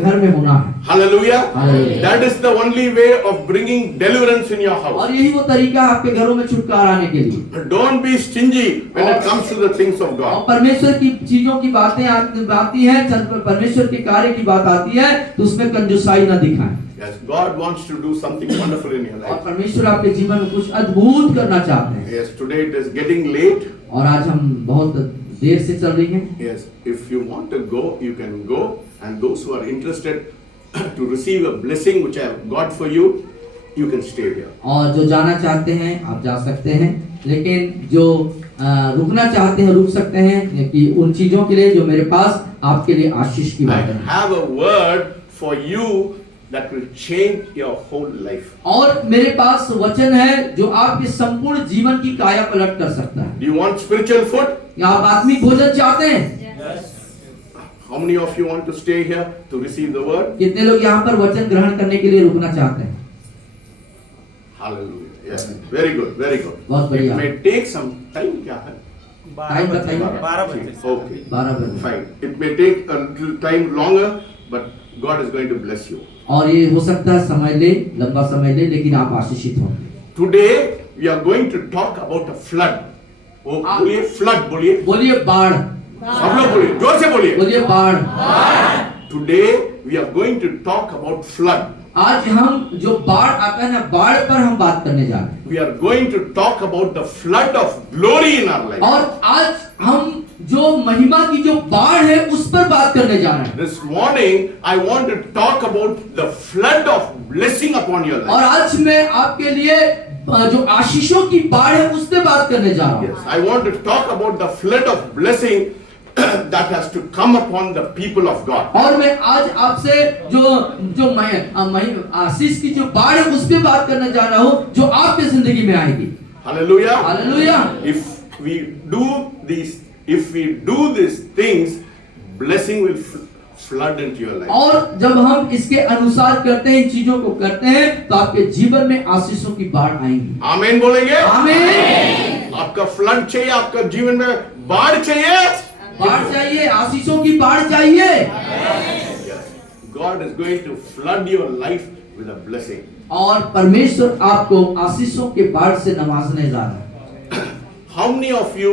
घर में होना है। Hallelujah. Hallelujah. That is the only way of bringing deliverance in your house. और यही वो तरीका है आपके घरों में छुटकारा आने के लिए। Don't be stingy when it comes to the things of और God. परमेश्वर की चीजों की बातें आती हैं, परमेश्वर के कार्य की बात आती है, तो उसमें कंजूसाई ना दिखाएं। Yes, God wants to do something wonderful in your और life. परमेश्वर आपके जीवन में कुछ अद्भुत करना चाहते हैं। Yes, today it is getting late. और आज हम बहुत देर से चल रही हैं। Yes, if you want to go, you can go. And those who are interested to receive a blessing which I have got for you, you can stay here. और जो जाना चाहते हैं आप जा सकते हैं, लेकिन जो रुकना चाहते हैं रुक सकते हैं, कि उन चीजों के लिए जो मेरे पास आपके लिए आशीष की I बात है। have a word for you that will change your whole life. और मेरे पास वचन है जो आपके संपूर्ण जीवन की काया पलट कर सकता है। Do you want spiritual food? क्या आप आत्मिक भोजन चाहते हैं? How many of you want to stay here to receive the word? कितने लोग यहाँ पर वचन ग्रहण करने के लिए रुकना चाहते हैं? Hallelujah. Yes, very good, very good. बहुत It बढ़िया। may take some time. क्या है? टाइम बताइए। 12 बजे। Okay. 12 बजे। Fine. It may take a little time longer, but God is going to bless you. और ये हो सकता है समय ले, लंबा समय ले, लेकिन आप आशीषित होंगे। Today we are going to talk about a flood. Oh, बोलिए flood, बोलिए। बोलिए बाढ़। सब लोग बोलिए, जोर से बोलिए। बोलिए बाढ़। Today we are going to talk about flood. आज हम जो बाढ़ आता है ना, बाढ़ पर हम बात करने जा रहे हैं। We are going to talk about the flood of glory in our life. और आज हम जो महिमा की जो बाढ़ है उस पर बात करने जा रहे हैं। This morning I want to talk about the flood of blessing upon your और life. आज मैं आपके लिए जो आशीषों की बाढ़ है उस पर बात करने जा रहा हूँ। Yes, I want to talk about the flood of blessing that has to come upon the people of God. और मैं आज आपसे जो आशीष की जो बाढ़ है उस पर बात करने जा रहा हूँ जो आपकी जिंदगी में आएगी। Hallelujah. Hallelujah. If we do these things, blessing will flood into your life. और जब हम इसके अनुसार करते हैं, इन चीजों को करते हैं, तो आपके जीवन में आशीषों की बाढ़ आएंगी। आमीन बोलेंगे? आमीन। आपका फ्लड चाहिए, आपका जीवन में बाढ़ चाहिए, बाढ़ चाहिए, आशीषों की बाढ़ चाहिए। God is going to flood your life with a blessing. और परमेश्वर आपको आशीषों के बाढ़ से नवाजने जा रहा है। How many of you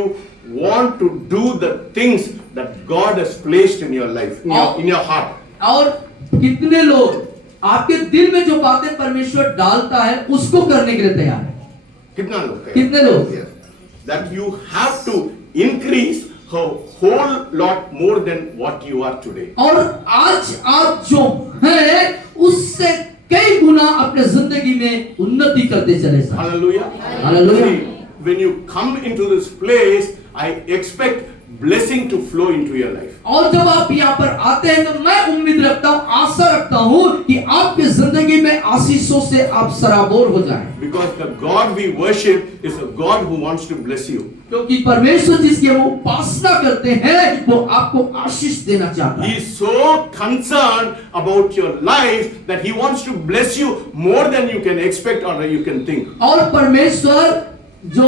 want to do the things that God has placed in your life, in your heart? और कितने लोग आपके दिल में जो बातें परमेश्वर डालता है उसको करने के लिए तैयार है? कितना लोग? कितने लोग? Yes. That you have to increase a whole lot more than what you are today. और आज आप जो हैं उससे कई गुना अपने जिंदगी में उन्नति करते चले जाएं। Hallelujah. Hallelujah. See, when you come into this place, I expect blessing to flow into your life. और जब आप यहाँ पर आते हैं तो मैं उम्मीद रखता हूँ, आशा रखता हूँ कि आपकी जिंदगी में आशीषों से आप सराबोर हो जाएं। Because the God we worship is a God who wants to bless you. क्योंकि परमेश्वर जिसकी हम उपासना करते हैं वो आपको आशीष देना चाहता He है। is so concerned about your life that he wants to bless you more than you can expect or you can think. और परमेश्वर जो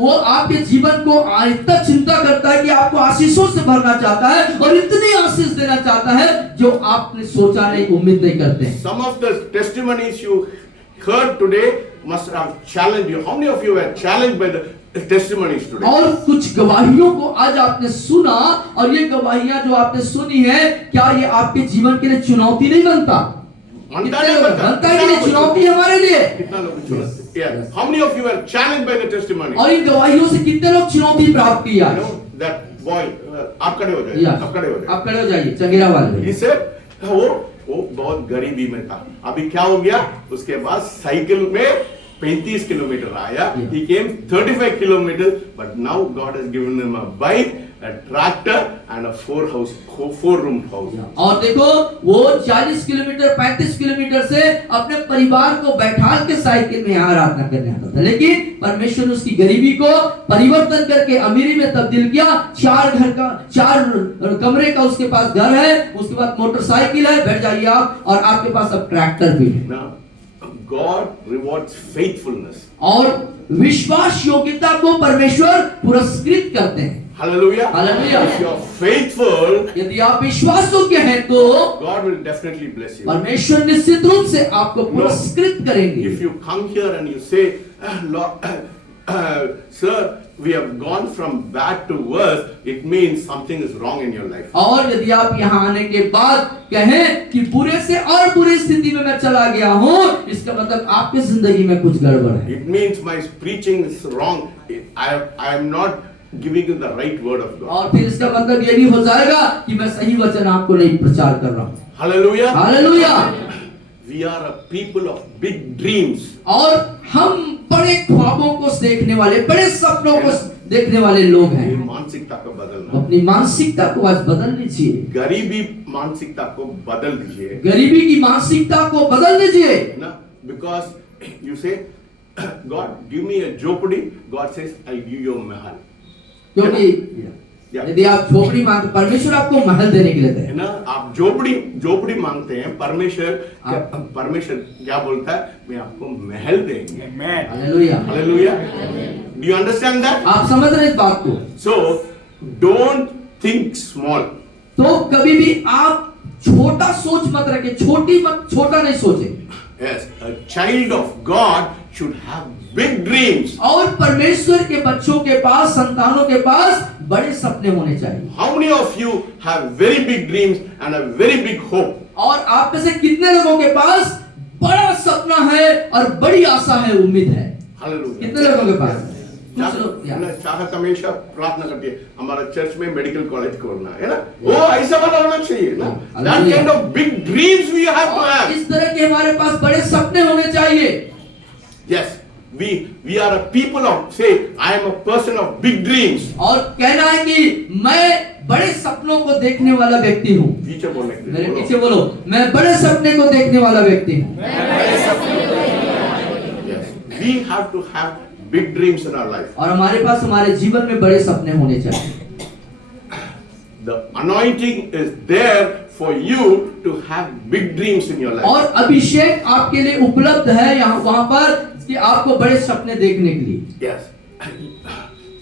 वो आपके जीवन को इतना चिंता करता है कि आपको आशीषों से भरना चाहता है और इतनी आशीष देना चाहता है जो आपने सोचा नहीं, उम्मीद नहीं करते। Some of the testimonies you heard today must have challenged you. How many of you were challenged by the testimonies today? और कुछ गवाहियों को आज आपने सुना और ये गवाहियां जो आपने सुनी है, क्या ये आपके जीवन के लिए चुनौती नहीं बनता? बनता नहीं बनता? बनता है कि नहीं चुनौती हमारे लिए? कितना लोग चुनौती? Yeah. How many of you were challenged by the testimony? और इन गवाहियों से कितने लोग चुनौती प्राप्त की आज? You know that boy, आप खड़े हो जाइए, Yes. आप खड़े हो जाइए। आप खड़े हो जाइए, चंगेरा वाले। He said, वो बहुत गरीबी में था, अभी क्या हो गया? उसके बाद साइकिल में 35 किलोमीटर आया। Yeah. He came 35 kilometers, but now God has given him a bike, a tractor, and a 4-room house. और देखो वो 40 किलोमीटर 35 किलोमीटर से अपने परिवार को बैठा के साइकिल में यहाँ आराधना करने आता था, लेकिन परमेश्वर ने उसकी गरीबी को परिवर्तन करके अमीरी में तब्दील किया। 4 कमरे का उसके पास घर है, उसके बाद मोटरसाइकिल है, बैठ जाइए आप, और आपके पास अब ट्रैक्टर भी है। Now, God rewards faithfulness. और विश्वास योग्यता को परमेश्वर पुरस्कृत करते हैं। Hallelujah. Hallelujah. If you are faithful, यदि आप विश्वासयोग्य हैं तो God will definitely bless you. परमेश्वर निश्चित रूप से आपको पुरस्कृत करेंगे। If you come here and you say, Lord, sir, we have gone from bad to worse, it means something is wrong in your life. और यदि आप यहाँ आने के बाद कहें कि बुरे से और बुरी स्थिति में मैं चला गया हूँ, इसका मतलब आपकी जिंदगी में कुछ गड़बड़ है। It means my preaching is wrong. I am not giving you the right word of God. और फिर इसका मतलब ये भी हो जाएगा कि मैं सही वचन आपको नहीं प्रचार कर रहा हूँ। Hallelujah. Hallelujah. We are a people of big dreams. और हम बड़े ख्वाबों को देखने वाले, बड़े सपनों को देखने वाले लोग ये हैं। मानसिकता को बदलना, अपनी मानसिकता को आज बदल लीजिए। गरीबी मानसिकता को बदल दीजिए, गरीबी की मानसिकता को बदल दीजिए ना, because you say, God give me a झोपड़ी, God says I give you a महल, क्योंकि यदि आप झोपड़ी मांगते, परमेश्वर आपको महल देने के लिए है है ना। आप झोपड़ी मांगते हैं, परमेश्वर क्या बोलता है, मैं आपको महल देंगे। Hallelujah. Hallelujah. Do you understand that? आप समझ रहे इस बात को? So don't think small. तो कभी भी आप छोटा सोच मत रखें, छोटा नहीं सोचें। Yes, a child of God should have big dreams. और परमेश्वर के बच्चों के पास, संतानों के पास बड़े सपने होने चाहिए। How many of you have very big dreams and a very big hope? और आप में से कितने लोगों के पास बड़ा सपना है और बड़ी आशा है, उम्मीद है? Hallelujah. कितने लोगों के पास? चाहत हमेशा प्रार्थना करती है हमारा चर्च में मेडिकल कॉलेज खोलना है ना, वो ऐसा वाला होना चाहिए ना। That kind of big dreams we have to have. इस तरह के हमारे पास बड़े सपने होने चाहिए। Yes, we are a people of, say, I am a person of big dreams. और कहना है कि मैं बड़े सपनों को देखने वाला व्यक्ति हूँ। पीछे बोलने के मेरे लिए पीछे बोलो, मैं बड़े सपने को देखने वाला व्यक्ति हूँ। Yes, we have to have big dreams in our life. और हमारे पास हमारे जीवन में बड़े सपने होने चाहिए। The anointing is there for you to have big dreams in your life. और अभिषेक आपके लिए उपलब्ध है यहाँ वहाँ पर कि आपको बड़े सपने देखने के लिए। Yes.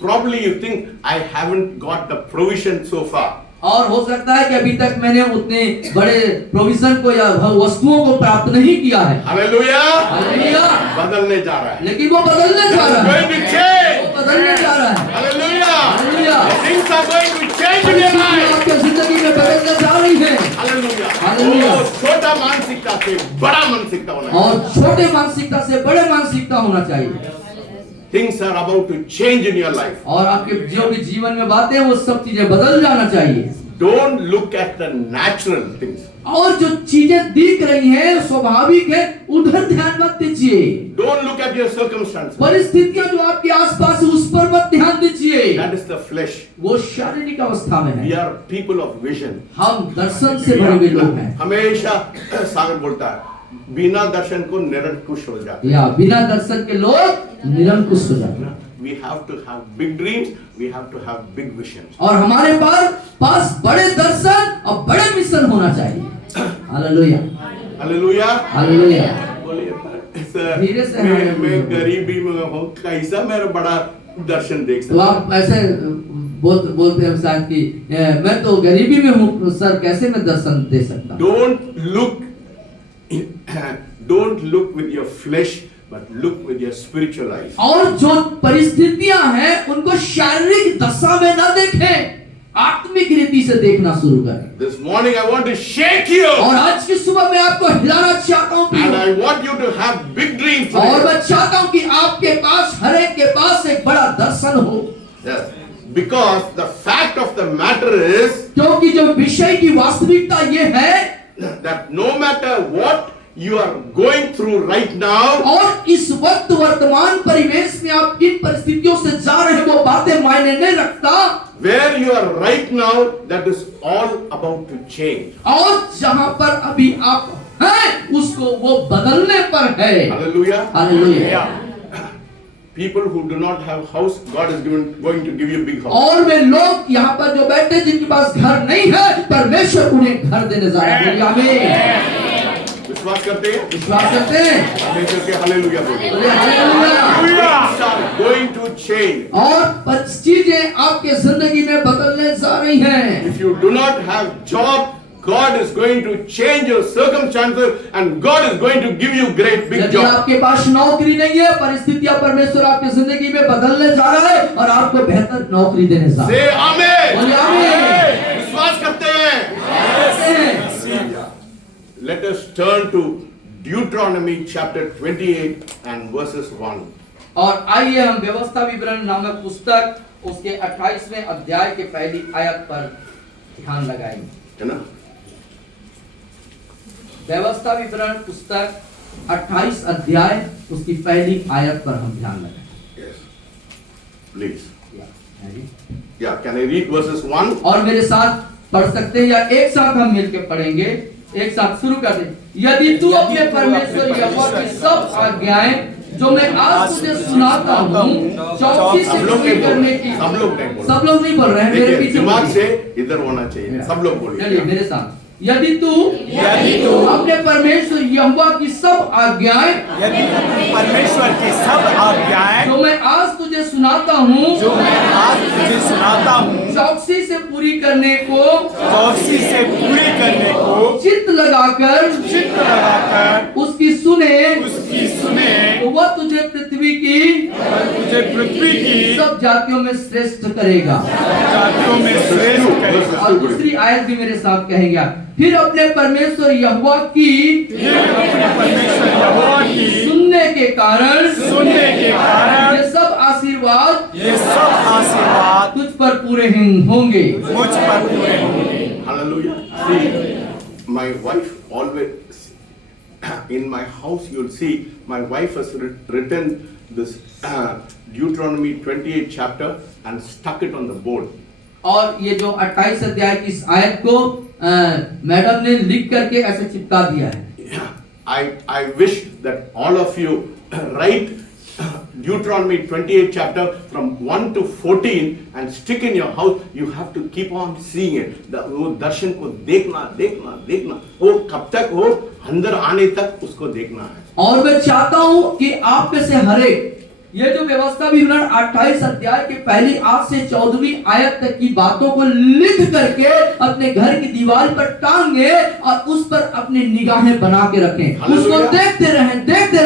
Probably you think I haven't got the provision so far. और हो सकता है कि अभी तक मैंने उतने बड़े प्रोविजन को या वस्तुओं को प्राप्त नहीं किया है। हालेलुया। हालेलुया। बदलने जा रहा है। लेकिन वो बदलने जा रहा है। Going to change. वो बदलने जा रहा है। Hallelujah. Hallelujah. Things are going to change in your life. आपकी जिंदगी में बदलने जा रही है। हालेलुया। हालेलुया। वो छोटा मानसिकता से बड़ा मानसिकता होना चाहिए। और छोटे मानसिकता से बड़े मानसिकता होना चाहिए। Things are about to change in your life. और आपके जो भी जीवन में बातें हैं वो सब चीजें बदल जाना चाहिए। Don't look at the natural things. और जो चीजें दिख रही हैं स्वाभाविक है, उधर ध्यान मत दीजिए। Don't look at your circumstances. परिस्थितियां जो आपके आसपास है उस पर मत ध्यान दीजिए। That is the flesh. वो शारीरिक अवस्था में We है। are people of vision. हम दर्शन से भरे हुए लोग हैं। हमेशा सागर बोलता है बिना दर्शन को निरंकुश हो जाते या बिना दर्शन के लोग निरंकुश हो जाते हैं। We have to have big dreams. We have to have big visions. और हमारे पास बड़े दर्शन और बड़े मिशन होना चाहिए। हालेलुया। हालेलुया। हालेलुया। बोलिए धीरे से मैं गरीबी में हूँ, कैसा मेरा बड़ा दर्शन देख तो सकता आप ऐसे बोलते हैं शायद कि मैं तो गरीबी में हूँ सर, कैसे मैं दर्शन दे सकता? Don't look with your flesh, but look with your spiritual eyes. और जो परिस्थितियां हैं उनको शारीरिक दशा में ना देखें, आत्मिक रीति से देखना शुरू करें। This morning I want to shake you. और आज की सुबह मैं आपको हिलाना चाहता हूँ And I want you to have big dreams. और मैं चाहता हूँ कि आपके पास, हर एक के पास एक बड़ा दर्शन हो। Yes. Because the fact of the matter is क्योंकि जो विषय की वास्तविकता ये है that no matter what you are going through right now, और इस वक्त वर्तमान परिवेश में आप किन परिस्थितियों से जा रहे हैं वो बातें मायने नहीं रखता। where you are right now, that is all about to change. और जहां पर अभी आप हैं उसको वो बदलने पर है। Hallelujah. Hallelujah. People who do not have house, God is going to give you a big house. और वे लोग यहाँ पर जो बैठे जिनके पास घर नहीं है, परमेश्वर उन्हें घर देने जा रहा है। आमीन। विश्वास करते हैं? विश्वास करते हैं? परमेश्वर के हालेलुया बोलिए। बोले hallelujah. Things are going to change. और चीजें आपके जिंदगी में बदलने जा रही हैं। If you do not have job, God is going to change your circumstances and God is going to give you great big यदि job. आपके पास नौकरी नहीं है, परिस्थितियां परमेश्वर आपकी जिंदगी में बदलने जा रहा है और आपको बेहतर नौकरी देने जा रहा Say Amen. बोले आमीन। विश्वास करते हैं? Let us turn to Deuteronomy chapter 28 and verses 1. और आइए हम व्यवस्था विवरण नामक पुस्तक उसके 28वें अध्याय के पहली आयत पर ध्यान लगाएंगे। है ना? व्यवस्था विवरण पुस्तक 28 अध्याय उसकी पहली आयत पर हम ध्यान लगाएंगे। Yes. Please. Yeah, can I read verses 1? और मेरे साथ पढ़ सकते हैं या एक साथ हम मिलकर पढ़ेंगे। एक साथ शुरू कर दें। यदि तू अपने परमेश्वर यहोवा की सब आज्ञाएं जो मैं आज तुझे सुनाता हूँ चौकसी से पूरी करने की। सब लोग नहीं बोल रहे। सब लोग नहीं बोल रहे हैं, मेरे देखिए, पीछे दिमाग बोलिए। से इधर होना चाहिए। सब लोग चलिए बोलिए। मेरे साथ। यदि तू अपने परमेश्वर यहोवा की सब आज्ञाएं यदि परमेश्वर की सब आज्ञाएं जो मैं आज तुझे सुनाता हूँ जो मैं आज तुझे सुनाता हूँ चौकसी से पूरी करने को चौकसी से पूरी करने को चित्त लगाकर उसकी सुने तो वह तुझे पृथ्वी की तुझे पृथ्वी की सब जातियों में श्रेष्ठ करेगा। जातियों में श्रेष्ठ करेगा। और दूसरी आयत भी मेरे साथ कहेंगे। फिर अपने परमेश्वर यहोवा की अपने परमेश्वर यहोवा की सुनने के कारण ये सब आशीर्वाद तुझ पर पूरे होंगे। मुझ पर पूरे होंगे। Hallelujah. See, my wife always, in my house you'll see, my wife has written this Deuteronomy 28 chapter and stuck it on the board. और ये जो 28 अध्याय की इस आयत को मैडम ने लिख करके ऐसे चिपका दिया है। I wish that all of you write Deuteronomy 28 chapter from 1 to 14 and stick in your house. You have to keep on seeing it. वो दर्शन को देखना वो कब तक वो अंदर आने तक उसको देखना है। और मैं चाहता हूँ कि आप में से हर एक ये जो व्यवस्था विवरण 28 अध्याय के पहली 8 से 14वीं आयत तक की बातों को लिख करके अपने घर की दीवार पर टांगे और उस पर अपनी निगाहें बना के रखें। उसको देखते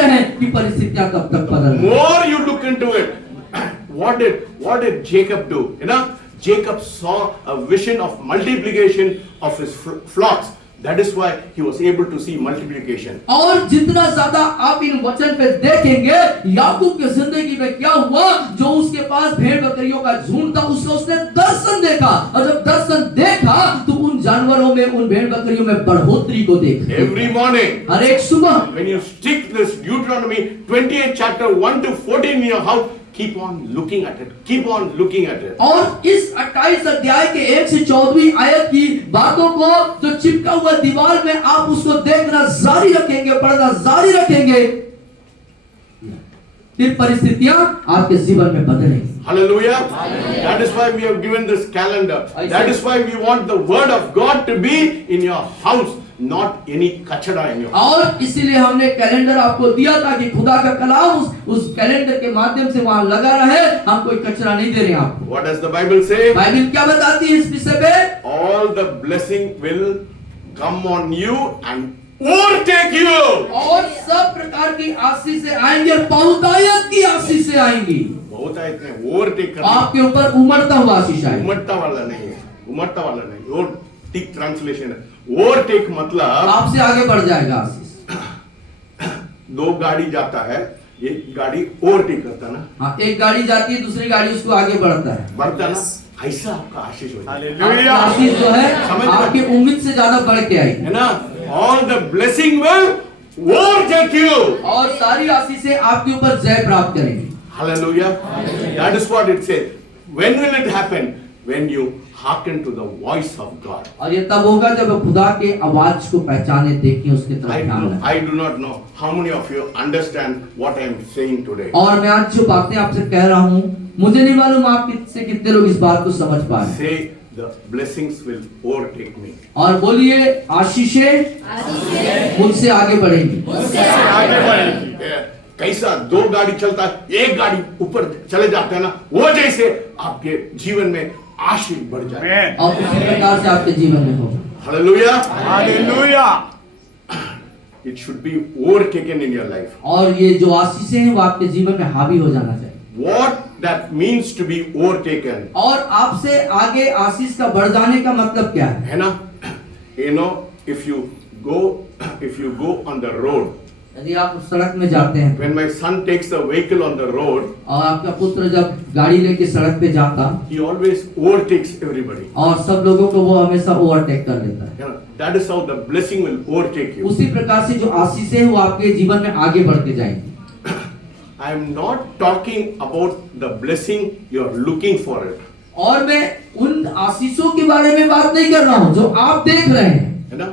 रहें कि परिस्थितियां कब तक बदल। More you look into it. What did Jacob do? You know, Jacob saw a vision of multiplication of his flocks. That is why he was able to see multiplication. और जितना ज्यादा आप इन वचन पे देखेंगे याकूब की जिंदगी में क्या हुआ, जो उसके पास भेड़ बकरियों का झुंड था उसने दर्शन देखा, और जब दर्शन देखा तो उन जानवरों में उन भेड़ बकरियों में बढ़ोतरी को देखा। Every morning, हर एक सुबह when you stick this Deuteronomy 28 chapter 1 to 14 in your house, keep on looking at it. Keep on looking at it. और इस 28 अध्याय के 1 से 14वीं आयत की बातों को जो चिपका हुआ दीवार में आप उसको देखना जारी रखेंगे, पढ़ना जारी रखेंगे, फिर परिस्थितियां आपके जीवन में बदलेंगी। Hallelujah. That is why we have given this calendar. That is why we want the word of God to be in your house, not any kachada in your house. और इसीलिए हमने कैलेंडर आपको दिया था कि खुदा का कलाम उस कैलेंडर के माध्यम से वहां लगा रहे। हम कोई कचरा नहीं दे रहे हैं आपको। What does the Bible say? Bible क्या बताती है इस विषय पे? All the blessing will come on you and overtake you. और सब प्रकार की आशीष से आएंगे और बहुतायत की आशीष से आएंगी। बहुत है इतने ओवरटेक करना। आपके ऊपर उमड़ता हुआ आशीष आएगी। उमड़ता वाला नहीं है, उमड़ता वाला नहीं। वो ठीक ट्रांसलेशन है। ओवरटेक मतलब आपसे आगे बढ़ जाएगा आशीष। दो गाड़ी जाता है, एक गाड़ी ओवरटेक करता ना। हाँ, एक गाड़ी जाती है, दूसरी गाड़ी उसको आगे बढ़ता है, बढ़ता ना, ऐसा आपका आशीष हो जाए। आपकी आशीष जो है आपकी उम्मीद से ज्यादा बढ़ के आएगी, है ना? All the blessing will overtake you. और सारी आशीषें आपके ऊपर जय प्राप्त करेंगी। Hallelujah. That is what it says. When will it happen? When you hearken to the voice of God. और ये तब होगा जब खुदा के आवाज को पहचाने, देखें, उसके तरफ ध्यान दें। I do not know how many of you understand what I am saying today. और मैं आज जो बातें आपसे कह रहा हूँ, मुझे नहीं मालूम आप से कितने लोग इस बात को समझ पा रहे हैं। Say the blessings will overtake me. और बोलिए आशीषें मुझसे आगे बढ़ेंगी। आगे बढ़ेगी। कैसा दो गाड़ी चलता है, एक गाड़ी ऊपर चले जाते हैं ना, वो जैसे आपके जीवन में आशीष बढ़ जाए। Amen. और उसी प्रकार से आपके जीवन में होगा। Hallelujah. Hallelujah. It should be overtaken in your life. और ये जो आशीषें हैं वो आपके जीवन में हावी हो जाना चाहिए। What that means to be overtaken, और आपसे आगे आशीष का बढ़ जाने का मतलब क्या है? है ना? You know, if you go on the road, यदि आप उस सड़क में जाते हैं when my son takes the vehicle on the road, और आपका पुत्र जब गाड़ी लेके सड़क पे जाता he always overtakes everybody. और सब लोगों को वो हमेशा ओवरटेक कर लेता है। You know, that is how the blessing will overtake you. उसी प्रकार से जो आशीषें हैं वो आपके जीवन में आगे बढ़ते जाएंगी। I am not talking about the blessing you are looking for it. और मैं उन आशीषों के बारे में बात नहीं कर रहा हूँ जो आप देख रहे हैं। है ना?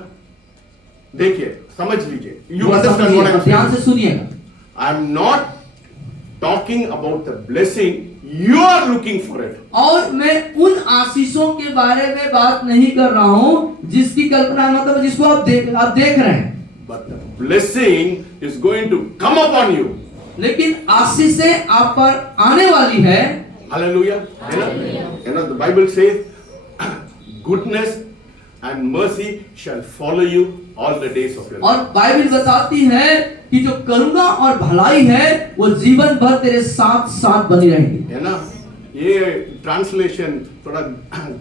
देखिए, समझ लीजिए। You थोड़ा understand समझिए, what I am ध्यान saying? से सुनिएगा। I am not talking about the blessing you are looking for it. और मैं उन आशीषों के बारे में बात नहीं कर रहा हूँ जिसकी कल्पना मतलब जिसको आप देख रहे हैं। But the blessing is going to come upon you. लेकिन आशीषें आप पर आने वाली है। Hallelujah. You know, the Bible says, goodness and mercy shall follow you all the days of your और life. बाइबल बताती है कि जो करुणा और भलाई है वो जीवन भर तेरे साथ साथ बनी रहेगी। है ना? ये ट्रांसलेशन थोड़ा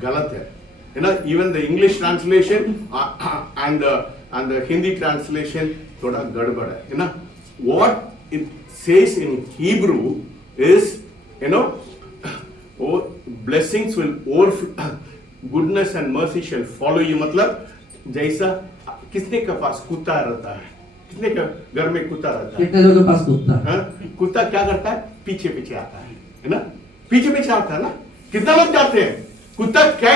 गलत है। है ना? Even the English translation and the Hindi translation थोड़ा गड़बड़ है ना? What it says in Hebrew is, you know, oh, blessings will overflow, goodness and mercy shall follow you. मतलब जैसा किसने के पास कुत्ता रहता है, किसने के घर में कुत्ता रहता है, कितने लोगों के पास कुत्ता है? हाँ? कुत्ता क्या करता है? पीछे पीछे आता है ना? पीछे पीछे आता है ना? कितना लोग जाते हैं? कुत्ता क्या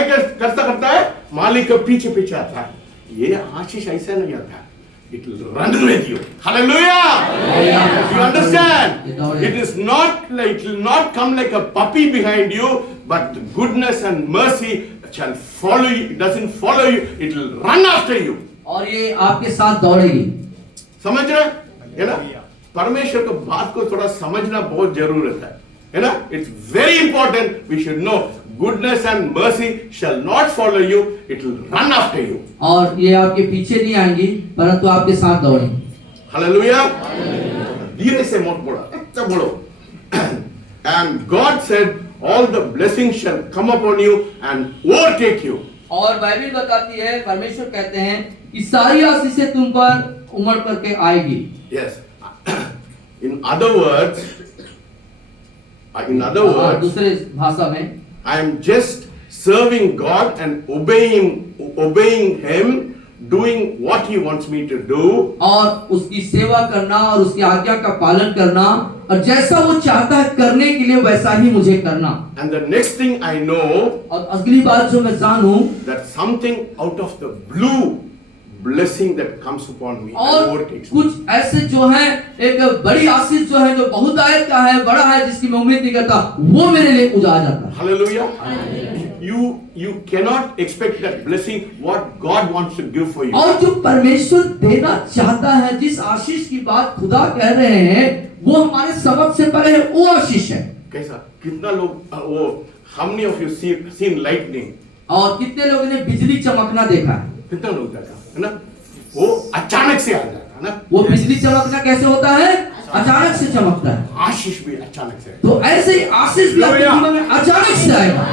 करता है? मालिक के पीछे पीछे आता है। ये आशीष ऐसा नहीं आता। It will run with you. Hallelujah! You understand? It is not like, it will not come like a puppy behind you, but the goodness and mercy shall follow you. It doesn't follow you, it will run after you. और ये आपके साथ दौड़ेगी। समझ रहे है ना? परमेश्वर को बात को थोड़ा समझना बहुत जरूरत है ना? It's very important. We should know goodness and mercy shall not follow you, it will run after you. और ये आपके पीछे नहीं आएंगी परंतु आपके साथ दौड़ेंगी। Hallelujah. धीरे से मत बोलो, अच्छा बोलो। And God said, all the blessings shall come upon you and overtake you. और बाइबल बताती है, परमेश्वर कहते हैं कि सारी आशीषें तुम पर उमड़ करके आएगी। Yes. In other words, दूसरे भाषा में I am just serving God and obeying Him, doing what He wants me to do. और उसकी सेवा करना और उसकी आज्ञा का पालन करना और जैसा वो चाहता है करने के लिए वैसा ही मुझे करना। And the next thing I know, और अगली बात जो मैं जानूं that something out of the blue blessing that comes upon me and और overtakes me. कुछ ऐसे जो है एक बड़ी आशीष जो है जो बहुतायत का है, बड़ा है, जिसकी मैं उम्मीद नहीं करता, वो मेरे लिए कुछ आ जाता है। Hallelujah. You cannot expect that blessing what God wants to give for you. और जो परमेश्वर देना चाहता है, जिस आशीष की बात खुदा कह रहे हैं, वो हमारे समझ से परे है, वो आशीष है। कैसा? कितना लोग वो how many of you seen lightning? और कितने लोगों ने बिजली चमकना देखा है? कितना लोग देखा है ना? वो अचानक से आ जाता है ना? वो बिजली चमकना कैसे होता है? अचानक से चमकता है। आशीष भी अचानक से। तो ऐसे ही आशीष भी आपके जीवन में अचानक से आएगा।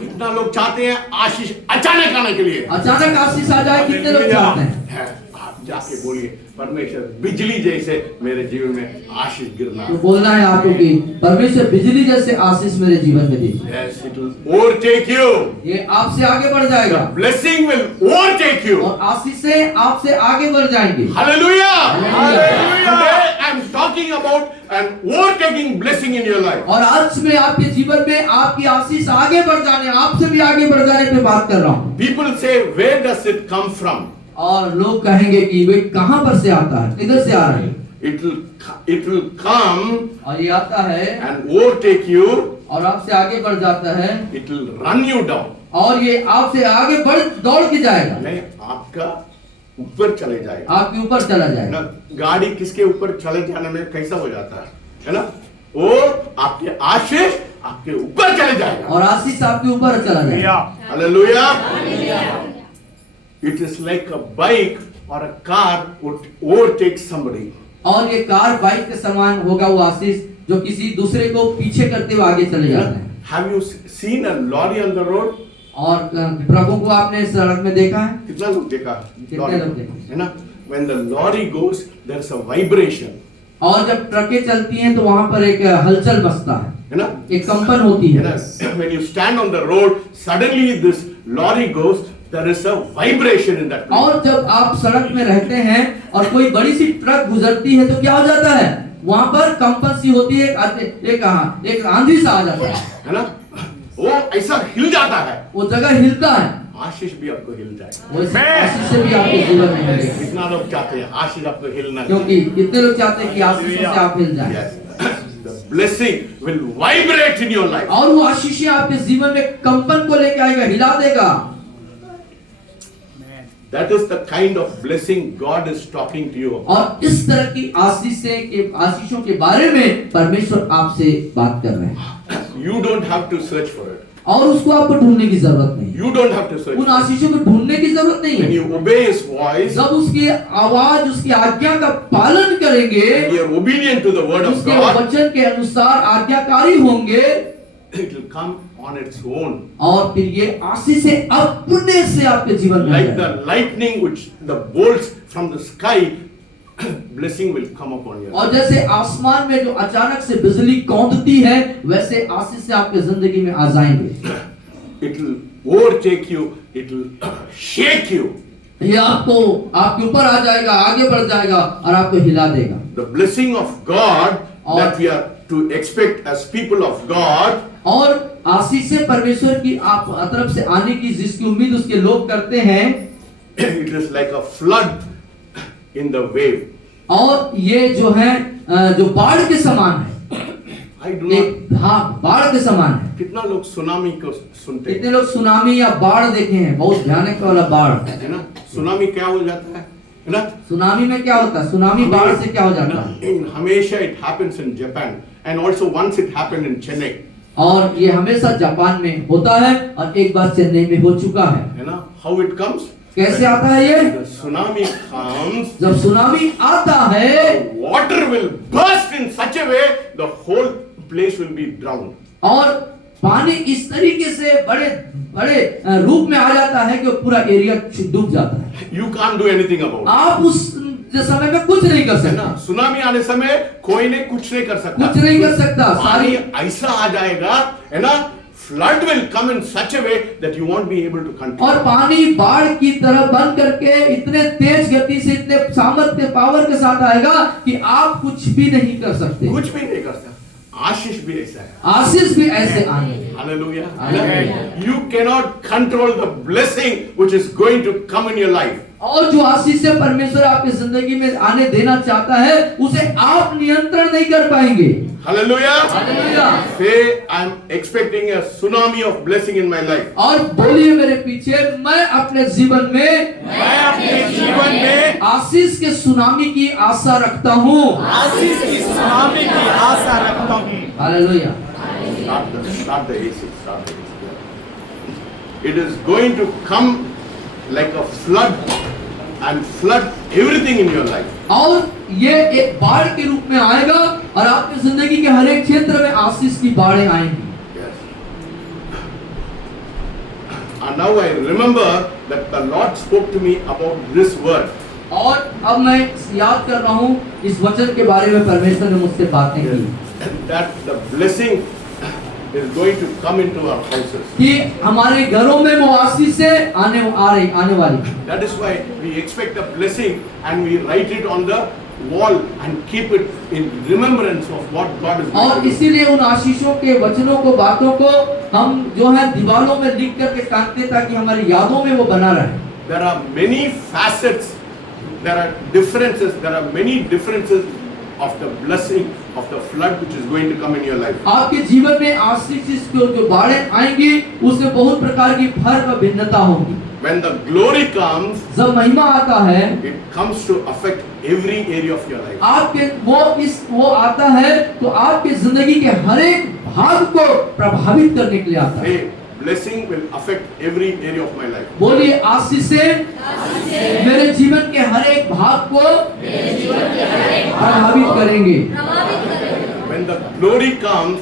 कितना लोग चाहते हैं आशीष अचानक आने के लिए? अचानक आशीष आ जाए, कितने लोग चाहते हैं? आप जाके बोलिए, परमेश्वर बिजली जैसे मेरे जीवन में आशीष गिरना। तो बोलना है आपको कि परमेश्वर बिजली जैसे आशीष मेरे जीवन में दीजिए। Yes, it will overtake you. ये आपसे आगे बढ़ जाएगा। The blessing will overtake you. और आशीषें आपसे आगे बढ़ जाएंगी। Hallelujah. Today I am talking about an overtaking blessing in your life. और आज मैं आपके जीवन में आपकी आशीष आगे बढ़ जाने, आपसे भी आगे बढ़ जाने पे बात कर रहा हूँ। People say, where does it come from? और लोग कहेंगे कि वे कहां पर से आता है, इधर से आ रहा है। It will come और ये आता है and overtake you. और आपसे आगे बढ़ जाता है। It will run you down. और ये आपसे आगे दौड़ के जाएगा, नहीं, आपका ऊपर चले जाएगा। आपके ऊपर चला जाएगा। ना गाड़ी किसके ऊपर चले जाने में कैसा हो जाता है ना? वो आपके आशीष आपके ऊपर चले जाएगा और आशीष आपके ऊपर चला जाएगा। Hallelujah. It is like a bike or a car would overtake somebody. और ये कार बाइक के समान होगा वो आशीष जो किसी दूसरे को पीछे करते हुए आगे चले जाता है। Have you seen a lorry on the road? और प्रभु को आपने सड़क में देखा है? कितना लोग देखा? कितने लोग देखे? है ना? When the lorry goes, there's a vibration. और जब ट्रकें चलती हैं तो वहां पर एक हलचल बसता है ना? एक कंपन होती है है। ना? When you stand on the road, suddenly this lorry goes, there is a vibration in that place. और जब आप सड़क में रहते हैं और कोई बड़ी सी ट्रक गुजरती है तो क्या हो जाता है? वहां पर कंपन सी होती है, एक आंधी सा आ जाता है ना? वो ऐसा हिल जाता है, वो जगह हिलता है। आशीष भी आपको हिल जाए। वो आशीष से भी आपके जीवन में मिलेगा। कितना लोग चाहते हैं आशीष आपको हिलना? क्योंकि कितने लोग चाहते हैं कि आशीषों से आप हिल जाएं। Yes. The blessing will vibrate in your life. और वो आशीषें आपके जीवन में कंपन को लेके आएगा, हिला देगा। That is the kind of blessing God is talking to you about. और इस तरह की आशीषों के बारे में परमेश्वर आपसे बात कर रहे हैं। You don't have to search for it. और उसको आपको ढूंढने की जरूरत नहीं। You don't have to search. उन आशीषों को ढूंढने की जरूरत नहीं When है। you obey His voice, जब उसकी आवाज, उसकी आज्ञा का पालन करेंगे, and you are obedient to the word of उसके God, वचन के अनुसार आज्ञाकारी होंगे, it will come on its own. और फिर ये आशीषें अपने से आपके जीवन में Like आएंगी। the lightning which the bolts from the sky, blessing will come upon you. और जैसे आसमान में जो अचानक से बिजली कौंधती है, वैसे आशीष से आपके जिंदगी में आ जाएंगे। It will overtake you. It will shake you. ये आपको आपके ऊपर आ जाएगा, आगे बढ़ जाएगा और आपको हिला देगा। The blessing of God और- that we are to expect as people of God और आशीषें परमेश्वर की आप तरफ से आने की जिसकी उम्मीद उसके लोग करते हैं, it is like a flood in the wave. और ये जो है जो बाढ़ के समान है, I do not. एक बाढ़ के समान है। कितना लोग सुनामी को सुनते कितने हैं? लोग सुनामी या बाढ़ देखे हैं? बहुत भयानक वाला बाढ़ है ना? सुनामी क्या हो जाता है ना? सुनामी में क्या होता है? सुनामी बाढ़ से क्या हो जाता है? हमेशा it happens in Japan and also once it happened in Chennai. और ये हमेशा जापान में होता है और एक बार चेन्नई में हो चुका है। है ना? How it comes? कैसे आता है ये? The tsunami comes. जब सुनामी आता है Water will burst in such a way the whole place will be drowned. और पानी इस तरीके से बड़े बड़े रूप में आ जाता है कि पूरा एरिया डूब जाता है। You can't do anything about it. आप उस समय में कुछ नहीं कर है ना? सकते, सुनामी आने समय कोई ने कुछ नहीं कर सकता। कुछ नहीं कर सकता। पानी सारी ऐसा आ जाएगा, है ना? Flood will come in such a way that you won't be able to continue. और पानी बाढ़ की तरह बन करके इतने तेज गति से, इतने सामर्थ्य पावर के साथ आएगा कि आप कुछ भी नहीं कर सकते। कुछ भी नहीं कर सकता। आशीष भी ऐसा है। आशीष भी ऐसे आने। Hallelujah. Hallelujah. You cannot control the blessing which is going to come in your life. और जो आशीष से परमेश्वर आपकी जिंदगी में आने देना चाहता है, उसे आप नियंत्रण नहीं कर पाएंगे। Hallelujah. Hallelujah. Say, I'm expecting a tsunami of blessing in my life. और बोलिए मेरे पीछे, मैं अपने जीवन में आशीष के सुनामी की आशा रखता हूँ। आशीष की सुनामी की आशा रखता हूँ। Hallelujah. Start the AC. Start the AC. It is going to come like a flood and flood everything in your life. और ये एक बाढ़ के रूप में आएगा और आपकी जिंदगी के हर एक क्षेत्र में आशीष की बाढ़ें आएंगी। Yes. And now I remember that the Lord spoke to me about this word. और अब मैं याद कर रहा हूँ इस वचन के बारे में परमेश्वर ने मुझसे बातें की That the blessing is going to come into our houses. कि हमारे घरों में वो आशीषें आने वाली। That is why we expect a blessing and we write it on the wall and keep it in remembrance of what God is और going to do. इसीलिए उन आशीषों के वचनों को, बातों को हम जो है दीवारों में लिख करके टांगते ताकि हमारी यादों में वो बना रहे। There are many facets, there are differences, there are many differences of the blessing of the flood which is going to come in your life. आपके जीवन में आशीष को जो बाढ़ें आएंगी उसमें बहुत प्रकार की फर्क और भिन्नता होगी। When the glory comes, जब महिमा आता है it comes to affect every area of your life. आपके वो आता है तो आपके जिंदगी के हर एक भाग को प्रभावित करने के लिए आता है। Say, blessing will affect every area of my life. बोलिए आशीषें मेरे जीवन के हर एक भाग को प्रभावित करेंगे। When the glory comes,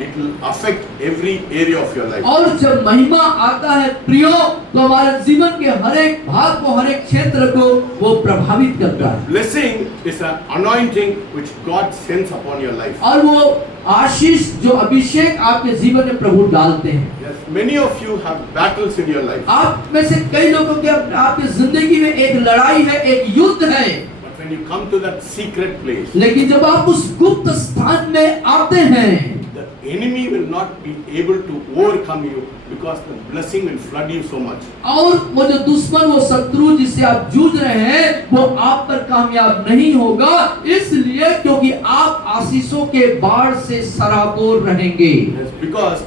it will affect every area of your life. और जब महिमा आता है प्रियो तो हमारे जीवन के हर एक भाग को, हर एक क्षेत्र को वो प्रभावित करता है। Blessing is an anointing which God sends upon your life. और वो आशीष जो अभिषेक आपके जीवन में प्रभु डालते हैं। Yes, many of you have battles in your life. आप में से कई लोगों के आपकी जिंदगी में एक लड़ाई है, एक युद्ध है। But when you come to that secret place, लेकिन जब आप उस गुप्त स्थान में आते हैं the enemy will not be able to overcome you because the blessing will flood you so much. और वो जो दुश्मन, वो शत्रु जिससे आप जूझ रहे हैं वो आप पर कामयाब नहीं होगा, इसलिए क्योंकि आप आशीषों के बाढ़ से सराबोर रहेंगे। Yes, because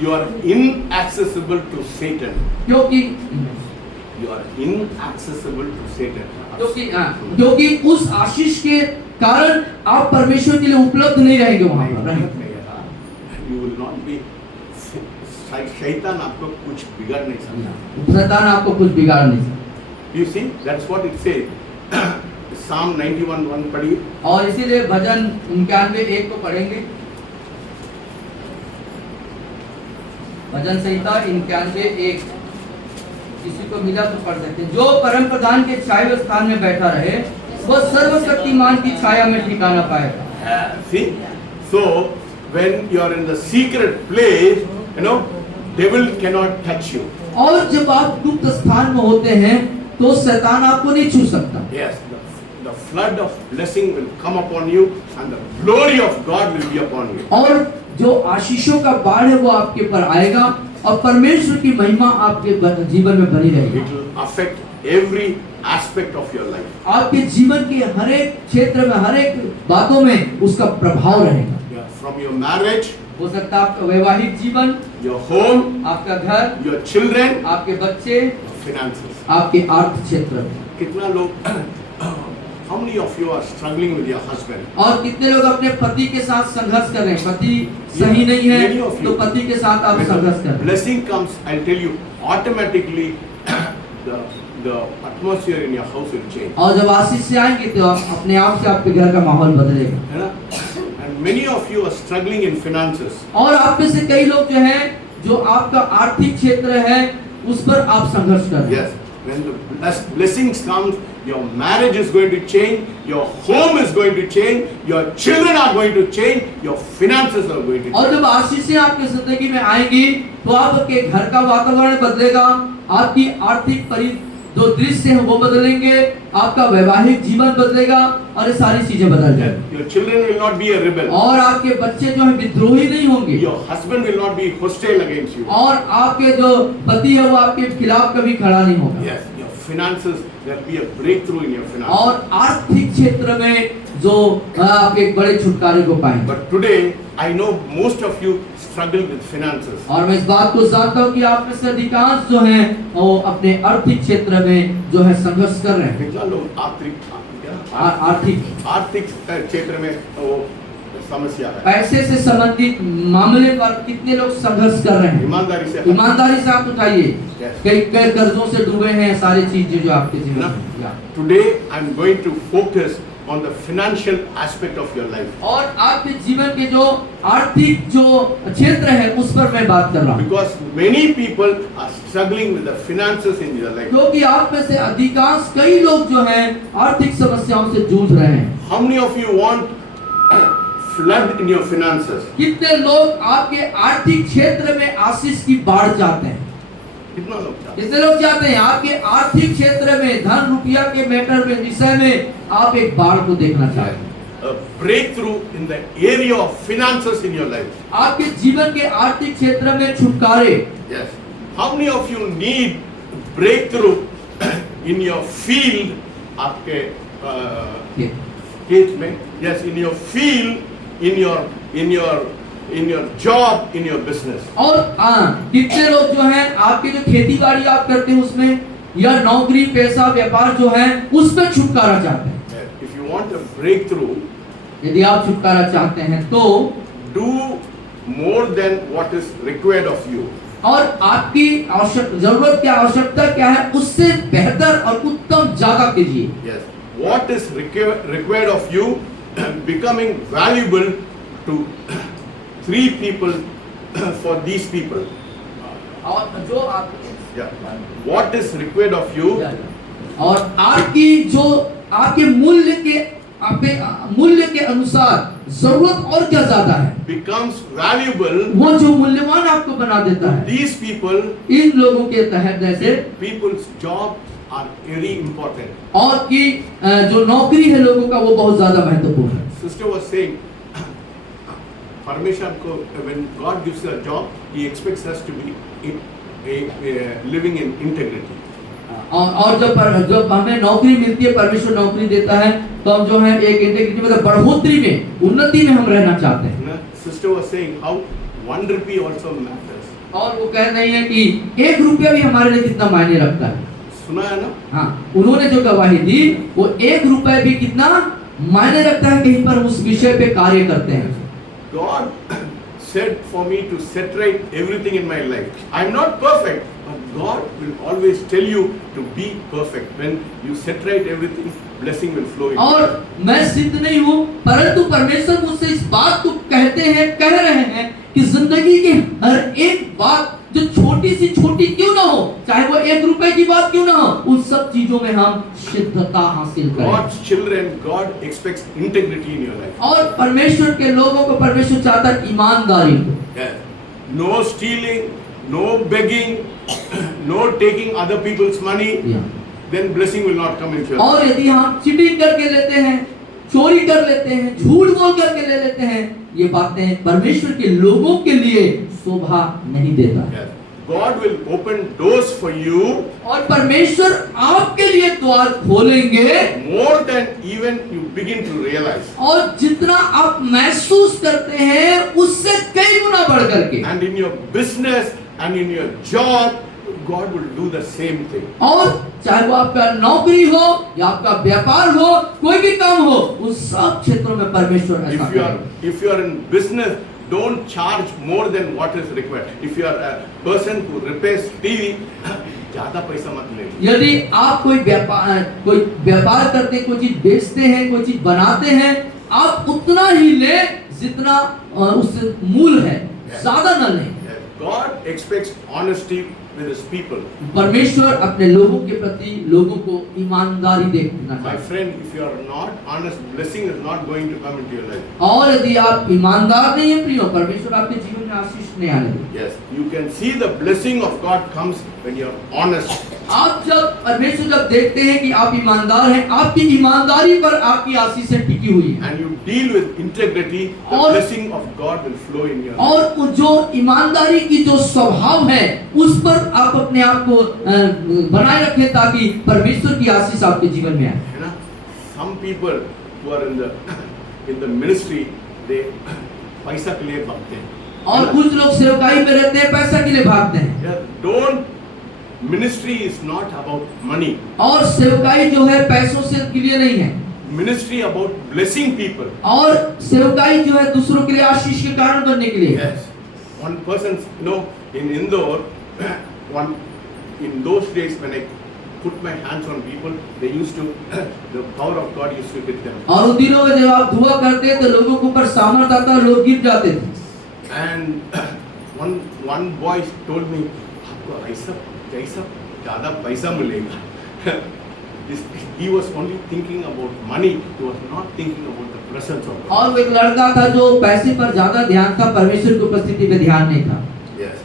you are inaccessible to Satan. क्योंकि You are inaccessible to Satan. क्योंकि उस आशीष के कारण आप परमेश्वर के लिए उपलब्ध नहीं रहेंगे वहां पर। You will not be. शैतान आपको कुछ बिगाड़ नहीं सकता। शैतान आपको कुछ बिगाड़ नहीं सकता। You see, that's what it says. Psalm 91:1 पढ़िए। और इसीलिए भजन 91:1 को पढ़ेंगे। भजन संहिता 91:1 किसी को मिला तो पढ़ सकते हैं। जो परम प्रधान के छाए स्थान में बैठा रहे वह सर्वशक्तिमान की छाया में ठिकाना पाएगा। See, so when you are in the secret place, you know, devil cannot touch you. और जब आप गुप्त स्थान में होते हैं तो शैतान आपको नहीं छू सकता। Yes, the flood of blessing will come upon you, and the glory of God will be upon you. और जो आशीषों का बाढ़ है वो आपके पर आएगा और परमेश्वर की महिमा आपके जीवन में बनी रहेगी। It will affect every aspect of your life. आपके जीवन के हर एक क्षेत्र में, हर एक बातों में उसका प्रभाव रहेगा। Yeah, from your marriage, हो सकता है आपका वैवाहिक जीवन, your home, आपका घर, your children, आपके बच्चे, finances. आपके अर्थ क्षेत्र। कितना लोग how many of you are struggling with your husband? और कितने लोग अपने पति के साथ संघर्ष कर रहे हैं? पति सही नहीं है Many of you. तो पति के साथ आप When संघर्ष the कर रहे हैं। blessing comes, I'll tell you, automatically the atmosphere in your house will change. और जब आशीष से आएंगे तो अपने आप से आपके घर का माहौल बदलेगा। है ना? And many of you are struggling in finances. और आप में से कई लोग जो हैं, जो आपका आर्थिक क्षेत्र है उस पर आप संघर्ष कर रहे हैं। Yes. When the blessings come, your marriage is going to change, your home is going to change, your children are going to change, your finances are going to और change. जब आशीषें आपकी जिंदगी में आएंगी तो आपके घर का वातावरण बदलेगा, आपकी आर्थिक जो दृश्य है वो बदलेंगे, आपका वैवाहिक जीवन बदलेगा और ये सारी चीजें बदल जाएंगी। Your children will not be a rebel. और आपके बच्चे जो है विद्रोही नहीं होंगे। Your husband will not be hostile against you. और आपके जो पति है वो आपके खिलाफ कभी खड़ा नहीं होगा। Yes, your finances, there will be a breakthrough in your finances. और आर्थिक क्षेत्र में जो आप एक बड़े छुटकारे को पाएंगे। But today, I know most of you struggle with finances. और मैं इस बात को जानता हूँ कि आप में से अधिकांश जो हैं वो अपने आर्थिक क्षेत्र में जो है संघर्ष कर रहे हैं। कितना लोग आर्थिक क्षेत्र में वो समस्या है। पैसे से संबंधित मामले पर कितने लोग संघर्ष कर रहे हैं? ईमानदारी से ईमानदारी से आप उठाइए। Yes. कई कर्जों से डूबे हैं, सारी चीजें जो आपके जीवन में। Today I am going to focus on the financial aspect of your life. और आपके जीवन के जो आर्थिक जो क्षेत्र है उस पर मैं बात कर रहा हूँ। Because many people are struggling with the finances in their life. क्योंकि आप में से अधिकांश कई लोग जो हैं आर्थिक समस्याओं से जूझ रहे हैं। How many of you want flood in your finances? कितने लोग आपके आर्थिक क्षेत्र में आशीष की बाढ़ चाहते हैं? कितना लोग चाहते हैं? कितने लोग चाहते हैं आपके आर्थिक क्षेत्र में, धन रुपया के मैटर में, विषय में आप एक बाढ़ को देखना चाहते हैं? A breakthrough in the area of finances in your life. आपके जीवन के आर्थिक क्षेत्र में छुटकारे। Yes. How many of you need breakthrough in your field? आपके खेत में, yes, in your field, in your job, in your business. और कितने लोग जो हैं आपके जो खेती बाड़ी आप करते हैं उसमें, या नौकरी पैसा व्यापार जो है उसमें छुटकारा चाहते हैं। Yeah. If you want a breakthrough, यदि आप छुटकारा चाहते हैं तो do more than what is required of you. और आपकी जरूरत क्या, आवश्यकता क्या है, उससे बेहतर और उत्तम ज्यादा कीजिए। Yes. What is required of you, becoming valuable to 3 people for these people. और जो आप Yeah. What is required of you, और आपकी जो आपके मूल्य के अनुसार जरूरत और क्या ज्यादा है, becomes valuable. वो जो मूल्यवान आपको बना देता है। These people, इन लोगों के तहत जैसे people's job are very important. और कि जो नौकरी है लोगों का वो बहुत ज्यादा महत्वपूर्ण है। Sister was saying, परमेश्वर को, when God gives us a job, He expects us to be living in integrity. और जब हमें नौकरी मिलती है, परमेश्वर नौकरी देता है, तो हम जो है एक इंटीग्रिटी मतलब बढ़ोतरी में, उन्नति में हम रहना चाहते हैं। Sister was saying how 1 rupee also matters. और वो कह रही है कि 1 रुपया भी हमारे लिए कितना मायने रखता है। सुना है ना? हाँ, उन्होंने जो गवाही दी वो 1 रुपया भी कितना मायने रखता है, कहीं पर उस विषय पे कार्य करते हैं। God said for me to set right everything in my life. I am not perfect, but God will always tell you to be perfect. When you set right everything, blessing will flow in. और मैं सिद्ध नहीं हूँ, परंतु परमेश्वर मुझसे इस बात को कह रहे हैं कि जिंदगी की हर एक बात जो छोटी सी छोटी क्यों ना हो, चाहे वो 1 रुपए की बात क्यों ना हो, उन सब चीजों में हम सिद्धता हासिल करें। God's children, God expects integrity in your life. और परमेश्वर के लोगों को परमेश्वर चाहता है ईमानदारी को। Yeah. No stealing, no begging, no taking other people's money. Then blessing will not come into your life. और यदि हम चीटिंग करके लेते हैं, चोरी कर लेते हैं, झूठ बोल करके ले लेते हैं, ये बातें परमेश्वर के लोगों के लिए शोभा नहीं देता। Yeah. God will open doors for you और परमेश्वर आपके लिए द्वार खोलेंगे more than even you begin to realize. और जितना आप महसूस करते हैं उससे कई गुना बढ़ करके। And in your business and in your job, God will do the same thing. और चाहे वो आपका नौकरी हो या आपका व्यापार हो, कोई भी काम हो, उस सब क्षेत्रों में परमेश्वर ऐसा करेगा। If you are in business, don't charge more than what is required. If you are a person who repairs TV, ज़्यादा पैसा मत ले। यदि आप कोई व्यापार करते हैं, कोई चीज बेचते हैं, कोई चीज बनाते हैं, आप उतना ही ले जितना उससे मूल है, ज्यादा न लें। God expects honesty with His people. परमेश्वर अपने लोगों के प्रति लोगों को ईमानदारी देखना My चाहता है। friend, if you are not honest, blessing is not going to come into your life. और यदि आप ईमानदार नहीं है प्रियो, परमेश्वर आपके जीवन में आशीष नहीं आने देगा। Yes, you can see the blessing of God comes when you are honest. आप परमेश्वर जब देखते हैं कि आप ईमानदार हैं, आपकी ईमानदारी पर आपकी आशीषें टिकी हुई हैं। And you deal with integrity, the और- blessing of God will flow in your life. और जो ईमानदारी की जो स्वभाव है, उस पर आप अपने आप को बनाए रखें ताकि परमेश्वर की आशीष आपके जीवन में आए। You know, some people who are in the ministry, they पैसा के लिए भागते हैं। और कुछ लोग सेवकाई में रहते हैं, पैसा के लिए भागते हैं। Yeah, don't. Ministry is not about money. और सेवकाई जो है पैसों से के लिए नहीं है। Ministry about blessing people. और सेवकाई जो है दूसरों के लिए आशीष के कारण बनने के लिए। Yes. One person, in Indore, in those days when I put my hands on people, they used to, the power of God used to hit them. और उन दिनों में जब आप धुआं करते तो लोगों के ऊपर सामर्थ आता, लोग गिर जाते थे। And one boy told me, आपको ऐसा ज़्यादा पैसा मिलेगा। He was only thinking about money. He was not thinking about the presence of God. और वो एक लड़का था जो पैसे पर ज्यादा ध्यान था, परमेश्वर की उपस्थिति पे ध्यान नहीं था। Yes.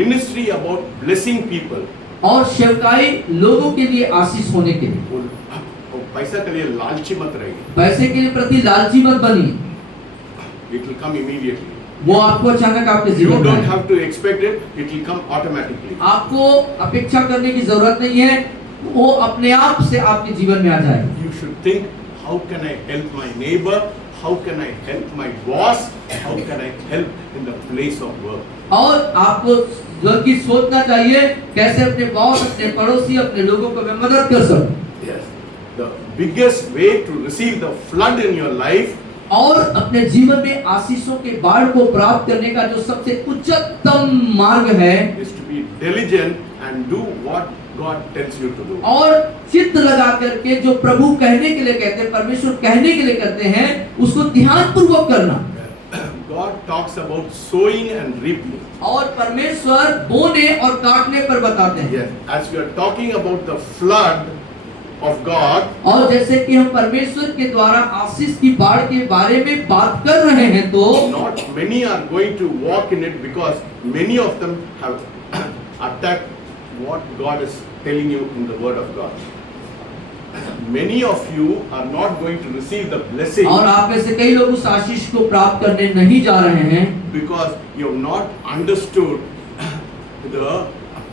Ministry about blessing people. और सेवकाई लोगों के लिए आशीष होने के लिए। वो पैसा के लिए लालची मत रहिए। पैसे के लिए प्रति लालची मत बनिए। It will come immediately. वो आपको अचानक आपके You जीवन में don't आए। have to expect it. It will come automatically. आपको अपेक्षा करने की जरूरत नहीं है, वो अपने आप से आपके जीवन में आ जाएगा। You should think how can I help my neighbor? How can I help my boss? How can I help in the place of work? और आपको जो कि सोचना चाहिए कैसे अपने बॉस, अपने पड़ोसी, अपने लोगों को मैं मदद कर सकूं। Yes. The biggest way to receive the flood in your life और अपने जीवन में आशीषों के बाढ़ को प्राप्त करने का जो सबसे उच्चतम मार्ग है is to be diligent and do what God tells you to do. और चित्त लगा करके जो प्रभु कहने के लिए कहते हैं, परमेश्वर कहने के लिए कहते हैं, उसको ध्यान पूर्वक करना। God talks about sowing and reaping. और परमेश्वर बोने और काटने पर बताते हैं। Yes. As we are talking about the flood of God, और जैसे कि हम परमेश्वर के द्वारा आशीष की बाढ़ के बारे में बात कर रहे हैं तो not many are going to walk in it because many of them have attacked what God is telling you in the Word of God. Many of you are not going to receive the blessing और आप में से कई लोग उस आशीष को प्राप्त करने नहीं जा रहे हैं because you have not understood the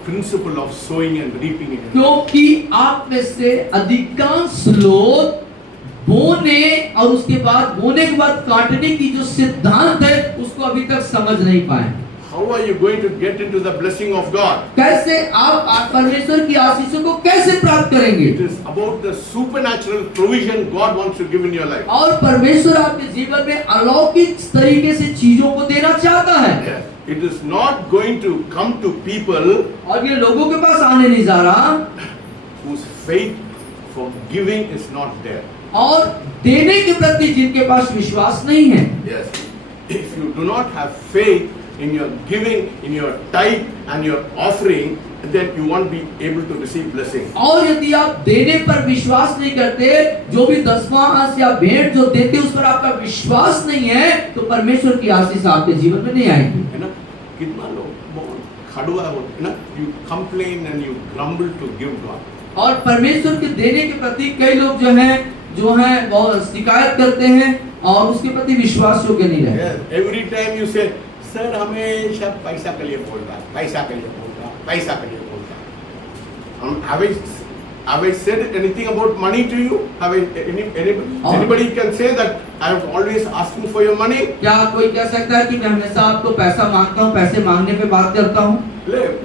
principle of sowing and reaping in it. क्योंकि आप में से अधिकांश लोग बोने और उसके बाद बोने के बाद काटने की जो सिद्धांत है उसको अभी तक समझ नहीं पाए। How are you going to get into the blessing of God? कैसे आप परमेश्वर की आशीषों को कैसे प्राप्त करेंगे? It is about the supernatural provision God wants to give in your life. और परमेश्वर आपके जीवन में अलौकिक तरीके से चीजों को देना चाहता है। Yes. It is not going to come to people और ये लोगों के पास आने नहीं जा रहा whose faith for giving is not there. और देने के प्रति जिनके पास विश्वास नहीं है। Yes. If you do not have faith in your giving, in your tithe and your offering, then you won't be able to receive blessing. और यदि आप देने पर विश्वास नहीं करते, जो भी दसवां अंश या भेंट जो देते उस पर आपका विश्वास नहीं है, तो परमेश्वर की आशीष आपके जीवन में नहीं आएगी। है ना? कितना लोग बहुत खड़ुआ होते हैं ना? You complain and you grumble to give God. और परमेश्वर के देने के प्रति कई लोग जो हैं बहुत शिकायत करते हैं और उसके प्रति विश्वास योग्य नहीं रहते। Yes. Every time you say, sir हमेशा पैसा के लिए बोल रहा है, पैसा के लिए बोल रहा है, पैसा के लिए बोल रहा है। Have I said anything about money to you? Have anybody can say that I am always asking for your money? क्या कोई कह सकता है कि मैं हमेशा आपको पैसा मांगता हूँ, पैसे मांगने पे बात करता हूँ?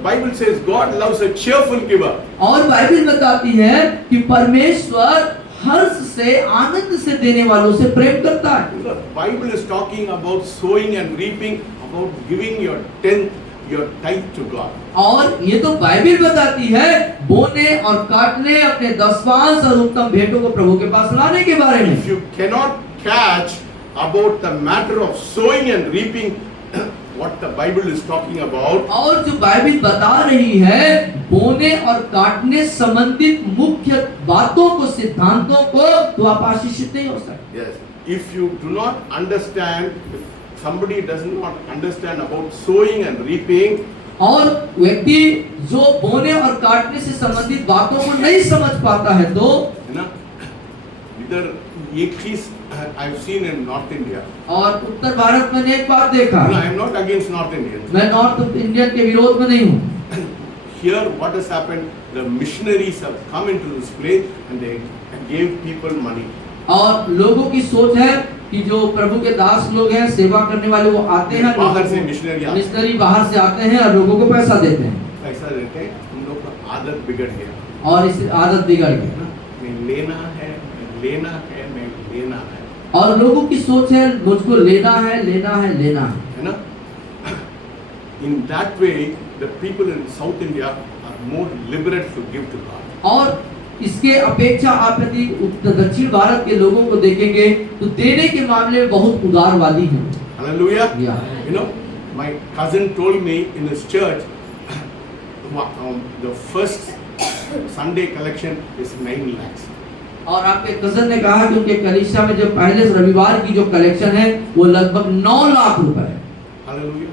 Bible says God loves a cheerful giver. और बाइबल बताती है कि परमेश्वर हर्ष से, आनंद से देने वालों से प्रेम करता है। The Bible is talking about sowing and reaping, about giving your tenth, your tithe to God. और ये तो बाइबल बताती है बोने और काटने, अपने दसवांश और उत्तम भेंटों को प्रभु के पास लाने के बारे में। If you cannot catch about the matter of sowing and reaping, what the Bible is talking about, और जो बाइबल बता रही है बोने और काटने संबंधित मुख्य बातों को, सिद्धांतों को, तो आप आशीषित नहीं हो सकते। yes, if you do not understand, if somebody does not understand about sowing and reaping, और व्यक्ति जो बोने और काटने से संबंधित बातों को नहीं समझ पाता है तो है ना, इधर एक चीज I have seen in North India. और उत्तर भारत में एक बात देखा। No, I am not against North Indians. मैं नॉर्थ इंडियन के विरोध में नहीं हूँ। Here, what has happened? The missionaries have come into this place and they gave people money. और लोगों की सोच है कि जो प्रभु के दास लोग हैं, सेवा करने वाले, वो आते हैं, बाहर से मिशनरी बाहर से आते हैं और लोगों को पैसा देते हैं। पैसा देते हैं, उन लोग का आदत बिगड़ गया। और इस आदत बिगड़ गई। मैं लेना है, मैं लेना है, मैं लेना है। और लोगों की सोच है मुझको लेना है, लेना है, लेना है ना? In that way, the people in South India are more liberal to give to God. और इसके अपेक्षा आप यदि दक्षिण भारत के लोगों को देखेंगे तो देने के मामले में बहुत उदारवादी हैं। Hallelujah. Yeah. You know, my cousin told me in his church, the first Sunday collection is 9 lakhs. और आपके कजन ने कहा कि उनके कलीसिया में जो पहले रविवार की जो कलेक्शन है वो लगभग 9 लाख रुपए है। Hallelujah.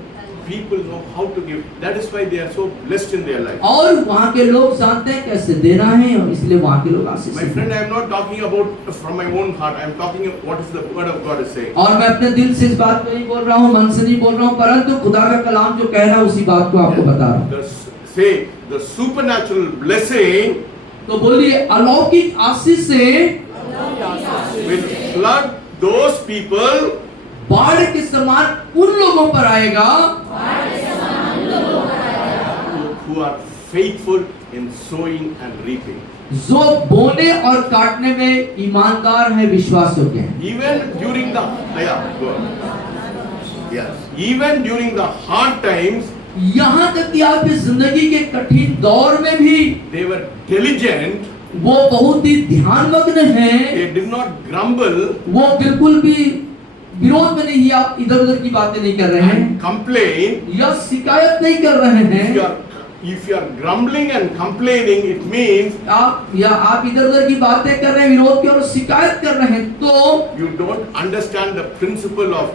People know how to give. That is why they are so blessed in their life. और वहाँ के लोग जानते हैं कैसे देना है और इसलिए वहाँ के लोग आशीष। My friend, I am not talking about from my own heart. I am talking what is the word of God is saying. और मैं अपने दिल से इस बात को नहीं बोल रहा हूँ, मन से नहीं बोल रहा हूँ, परंतु खुदा का कलाम जो कह रहा है उसी बात को आपको बता रहा हूँ। Say the supernatural blessing. तो बोलिए अलौकिक आशीष से will flood those people बाढ़ के समान उन लोगों पर आएगा who are faithful in sowing and reaping. जो बोने और काटने में ईमानदार है, विश्वास योग्य है। Even during the go on. Yes, even during the hard times, यहाँ तक कि आपकी जिंदगी के कठिन दौर में भी they were diligent. वो बहुत ही ध्यानमग्न हैं। They did not grumble वो बिल्कुल भी विरोध में नहीं, आप इधर उधर की बातें नहीं कर रहे हैं and complain. या शिकायत नहीं कर रहे हैं। If you are grumbling and complaining, it means आप इधर उधर की बातें कर रहे हैं, विरोध की और शिकायत कर रहे हैं, तो you don't understand the principle of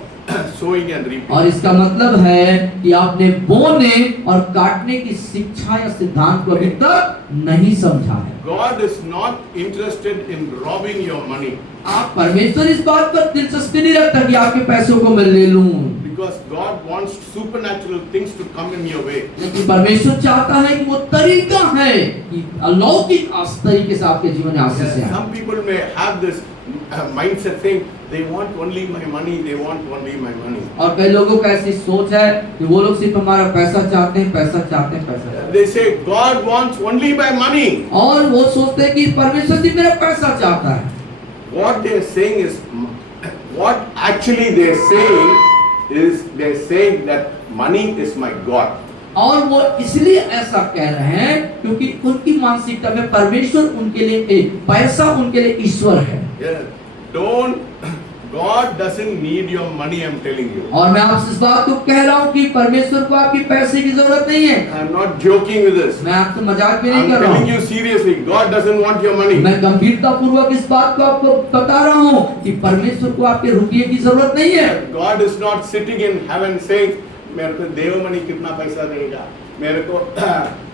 sowing and reaping. और इसका मतलब है कि आपने बोने और काटने की शिक्षा या सिद्धांत को अभी तक नहीं समझा है। God is not interested in robbing your money, आप परमेश्वर इस बात पर दिलचस्पी नहीं रखता कि आपके पैसों को मैं ले लूं, because God wants supernatural things to come in your way. लेकिन परमेश्वर चाहता है कि वो तरीका है कि अलौकिक तरीके से आपके जीवन में आशीष आए। Some people may have this mindset thing, they want only my money, they want only my money. और कई लोगों का ऐसी सोच है कि वो लोग सिर्फ हमारा पैसा चाहते हैं, पैसा चाहते हैं, पैसा चाहते हैं। They say God wants only my money. और वो सोचते हैं कि परमेश्वर सिर्फ मेरा पैसा चाहता है। What they are saying is, what actually they are saying is, they are saying that money is my God. और वो इसलिए ऐसा कह रहे हैं क्योंकि उनकी मानसिकता में परमेश्वर उनके लिए पैसा उनके लिए ईश्वर है। God doesn't need your money, I'm telling you. और मैं आपसे इस बात को कह रहा हूँ कि परमेश्वर को आपकी पैसे की जरूरत नहीं है। I'm not joking with this. मैं आपसे मजाक भी नहीं I'm कर रहा telling हूँ। you seriously. God doesn't want your money. मैं गंभीरता पूर्वक इस बात को आपको बता रहा हूँ कि परमेश्वर को आपके रुपये की जरूरत नहीं है। God is not sitting in heaven saying, मेरे को देवमणि कितना पैसा देगा, मेरे को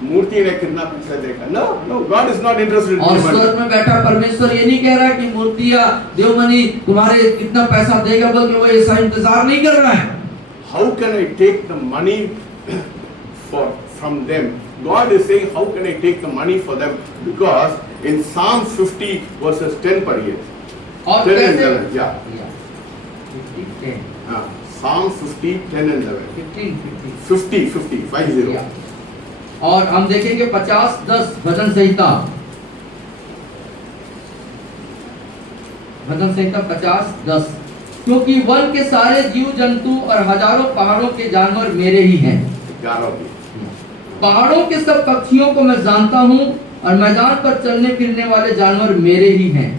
मूर्ति ने कितना पैसा देगा। No, no, God is not interested in और your money. स्वर्ग में बैठा परमेश्वर ये नहीं कह रहा कि मूर्ति या देवमणि तुम्हारे कितना पैसा देगा, बल्कि वो ऐसा इंतजार नहीं कर रहा है। How can I take the money from them? God is saying, how can I take the money for them? Because in Psalm 50 verses 10 पढ़िए। और 10 and कैसे? 11, yeah. 15, हाँ, Psalm 50, 10 and 11. 15, 50. और हम देखेंगे 50:10 भजन संहिता 50:10, क्योंकि वन के सारे जीव जंतु और हजारों पहाड़ों के जानवर मेरे ही हैं। 11 भी। पहाड़ों के सब पक्षियों को मैं जानता हूँ और मैदान पर चलने फिरने वाले जानवर मेरे ही हैं।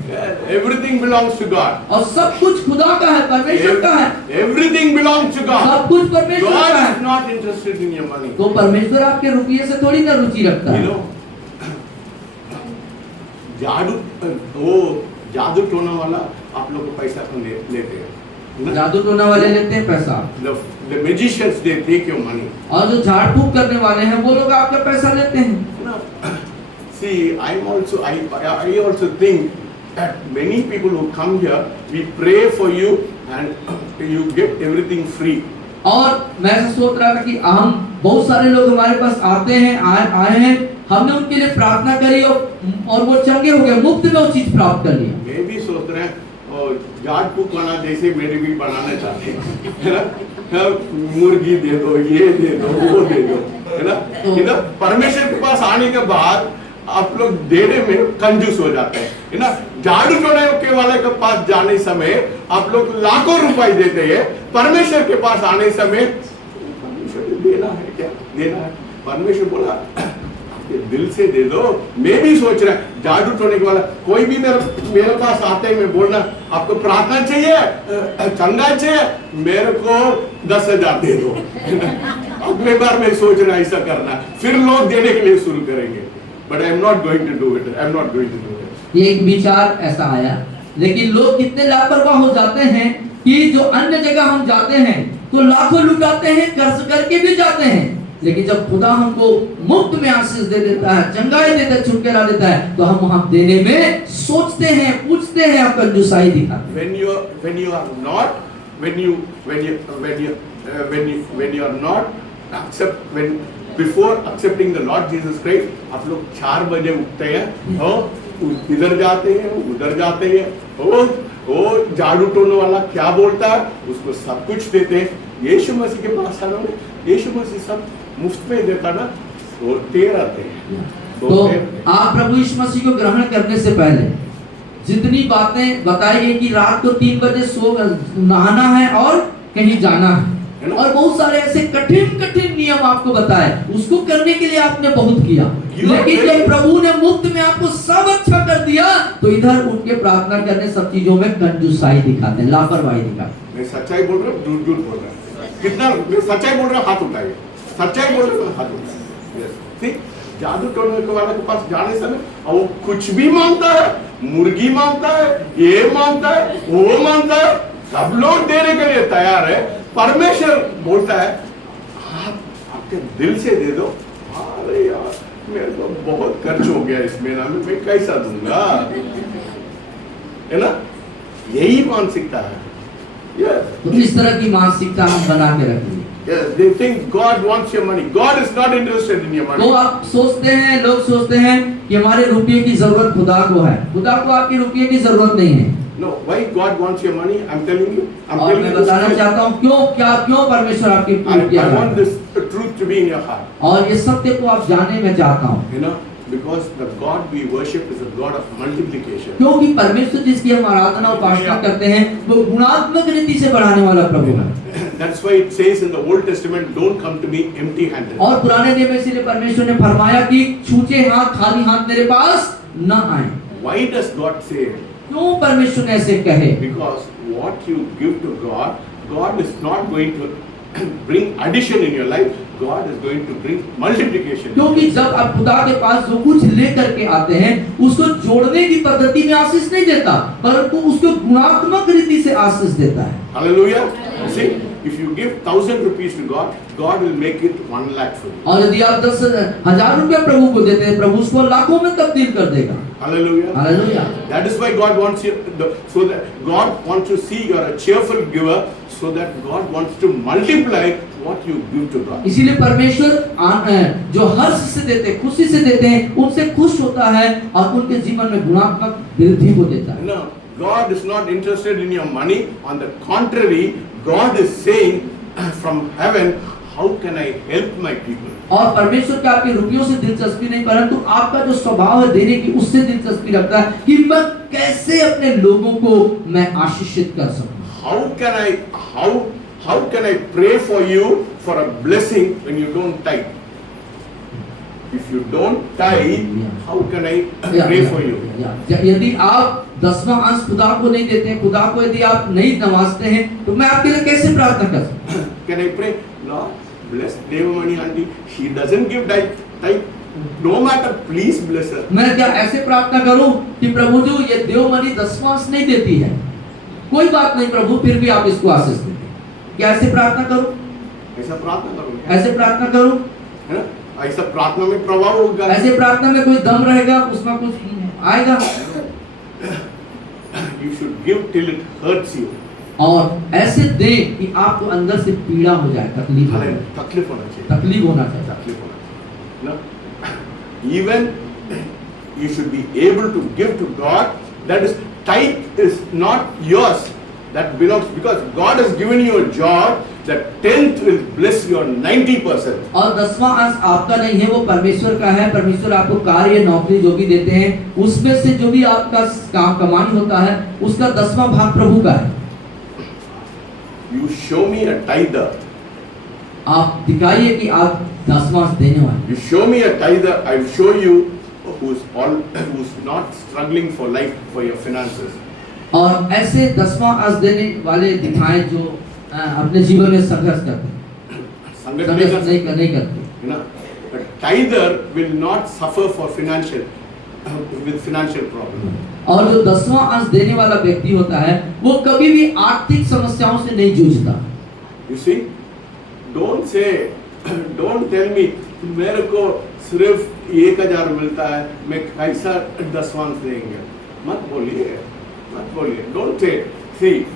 Everything belongs to God. और सब कुछ खुदा का है, परमेश्वर का है। Everything belongs to God. सब कुछ परमेश्वर का God है। is not interested in your money. तो परमेश्वर आपके रुपये से थोड़ी ना रुचि रखता You है। know, जादू टोना वाला आप लोग को पैसा लेते हैं। जादू टोना वाले लेते हैं पैसा। The magicians they take your money. और जो झाड़ फूक करने वाले हैं वो लोग आपका पैसा लेते हैं। See, I also think that many people who come here, we pray for you and you get everything free. और मैं सोच रहा था कि हम बहुत सारे लोग हमारे पास आते हैं, आए हैं, हमने उनके लिए प्रार्थना करी और वो चंगे हो गए, मुफ्त में वो चीज प्राप्त कर लिया। मैं भी सोच रहे हैं झाड़ फूक वाला जैसे मेरे भी बनाना चाहते हैं, मुर्गी दे दो, ये दे दो, वो दे दो, है ना। परमेश्वर के पास आने के बाद आप लोग देने में कंजूस हो जाते हैं, है ना। झाड़ू टोने के वाले के पास जाने समय आप लोग लाखों रुपए देते हैं, परमेश्वर के पास आने समय परमेश्वर देना है क्या, देना है। परमेश्वर बोला दिल से दे दो। मैं भी सोच रहा है झाड़ू टोने के वाला कोई भी मेरे पास आते हैं, मैं बोलना आपको प्रार्थना चाहिए, चंगा चाहिए, मेरे को 10,000 दे दो। अगले बार मैं सोच रहा ऐसा करना, फिर लोग देने के लिए शुरू करेंगे। But I am not going to do it. I am not going to do it. ये एक विचार ऐसा आया, लेकिन लोग कितने लापरवाह हो जाते हैं कि जो अन्य जगह हम जाते हैं तो लाखों लुटाते हैं, कर्ज करके भी जाते हैं, लेकिन जब खुदा हमको मुफ्त में आशीष दे देता है, चंगाई देता है, छुटकारा देता है, तो हम वहां देने में सोचते हैं, पूछते हैं, आप कंजूसाई दिखाते हैं। Before accepting the Lord Jesus Christ, आप लोग 4 बजे उठते हैं, इधर जाते हैं, उधर जाते हैं, वो झाड़ू टोने वाला क्या बोलता है उसको सब कुछ देते हैं। यीशु मसीह के पास आना, यीशु मसीह सब मुफ्त में देता ना, सोते रहते हैं। तो आप प्रभु यीशु मसीह को ग्रहण करने से पहले जितनी बातें बताई गई कि रात को 3 बजे सो नहाना है और कहीं जाना है, और बहुत सारे ऐसे कठिन कठिन नियम आपको बताए, उसको करने के लिए आपने बहुत किया, लेकिन जब प्रभु ने मुफ्त में आपको सब अच्छा कर दिया तो इधर उठ के प्रार्थना करने सब चीजों में कंजूसाई दिखाते हैं, लापरवाही दिखाते हैं। मैं सच्चाई बोल रहा हूँ, झूठ झूठ बोल रहा हूँ? कितना मैं सच्चाई बोल रहा हूँ हाथ उठाइए, सच्चाई बोल रहा हूँ हाथ उठाइए। ठीक, जादू टोने वाले के पास जाने से और वो कुछ भी मांगता है, मुर्गी मांगता है, ये मांगता है, वो मांगता है, सब लोग देने के लिए तैयार है। परमेश्वर बोलता है आप आपके दिल से दे दो। अरे यार मेरे को बहुत खर्च हो गया इस महीना में, मैं कैसा दूंगा, है ना? यही मानसिकता है। Yes. तो इस तरह की मानसिकता हम बना के रखेंगे। Yes, they think God wants your money. God is not interested in your money. तो आप सोचते हैं, लोग सोचते हैं कि हमारे रुपये की जरूरत खुदा को है, खुदा को आपके रुपये की जरूरत नहीं है। No, why God wants your money? I'm telling you. और मैं बताना चाहता हूँ क्यों परमेश्वर आपकी I want this truth to be in your heart. और ये सत्य को आप जाने में चाहता हूँ। You know, because the God we worship is a God of multiplication. क्योंकि परमेश्वर जिसकी हम आराधना उपासना करते हैं वो गुणात्मक रीति से बढ़ाने वाला प्रभु है। That's why it says in the Old Testament, don't come to me empty-handed. और पुराने नियम में इसीलिए परमेश्वर ने फरमाया कि छूटे हाथ खाली हाथ मेरे पास न आए। Why does God say it? क्यों परमेश्वर ने ऐसे कहे? Because what you give to God, God is not going to bring addition in your life. God is going to bring multiplication. क्योंकि जब आप खुदा के पास जो कुछ लेकर के आते हैं उसको जोड़ने की पद्धति में आशीष नहीं देता, परंतु उसको गुणात्मक रीति से आशीष देता है। Hallelujah. See, if you give 1,000 rupees to God, God will make it 1 lakh for you. और यदि आप 10,000 रुपया प्रभु को देते हैं, प्रभु उसको लाखों में तब्दील कर देगा। Hallelujah. Hallelujah. That is why God wants you, so that God wants to see you are a cheerful giver, so that God wants to multiply what you give to God. इसीलिए परमेश्वर जो हर्ष से देते हैं, खुशी से देते हैं, उनसे खुश होता है और उनके जीवन में गुणात्मक वृद्धि को देता है। No, God is not interested in your money. On the contrary, God is saying from heaven, how can I help my people? और परमेश्वर के आपके रुपयों से दिलचस्पी नहीं, परंतु आपका जो स्वभाव है देने की, उससे दिलचस्पी रखता है कि मैं कैसे अपने लोगों को मैं आशीषित कर सकूं। How can I pray for you for a blessing when you don't tithe? If you don't tithe, how can I pray for you? यदि आप 10वां अंश खुदा को नहीं देते हैं, खुदा को यदि आप नहीं नवाजते हैं, तो मैं आपके लिए कैसे प्रार्थना कर सकता हूं? Can I pray? Lord, bless Devamani auntie. She doesn't give tithe. No matter, please bless her. मैं क्या ऐसे प्रार्थना करूं कि प्रभु जो ये देवमणि 10वां अंश नहीं देती है, कोई बात नहीं प्रभु, फिर भी आप इसको आशीष देते। क्या ऐसे प्रार्थना करूं? ऐसा प्रार्थना करूं? ऐसे प्रार्थना करूं? है ना? ऐसा प्रार्थना में प्रभाव होगा। ऐसे प्रार्थना में कोई दम रहेगा, उसमें कुछ आएगा। You should give till it hurts you. और ऐसे दे कि आपको अंदर से पीड़ा हो जाए, तकलीफ हो जाए। तकलीफ होना चाहिए। तकलीफ होना चाहिए। तकलीफ होना चाहिए। ना? Even you should be able to give to God. That is, tithe is not yours. That belongs, because God has given you a job. That 10th will bless your 90%. और 10वां अंश आपका नहीं है, वो परमेश्वर का है। परमेश्वर आपको कार्य, नौकरी जो भी देते हैं, उसमें से जो भी आपका काम कमानी होता है, उसका 10वां भाग प्रभु का है। You show me a tither. आप दिखाइए कि आप 10वां अंश देने वाले। You show me a tither, I will show you who's not struggling for life, for your finances. और ऐसे 10वां अंश देने वाले दिखाएं जो अपने जीवन में संघर्ष करते हैं। संघर्ष नहीं करते। You know, but tither will not suffer for financial problem. और जो 10वां अंश देने वाला व्यक्ति होता है, वो कभी भी आर्थिक समस्याओं से नहीं जूझता। You see, don't tell me मेरे को सिर्फ 1000 मिलता है, मैं कैसा 10वां अंश देंगे? मत बोलिए। Don't say, see,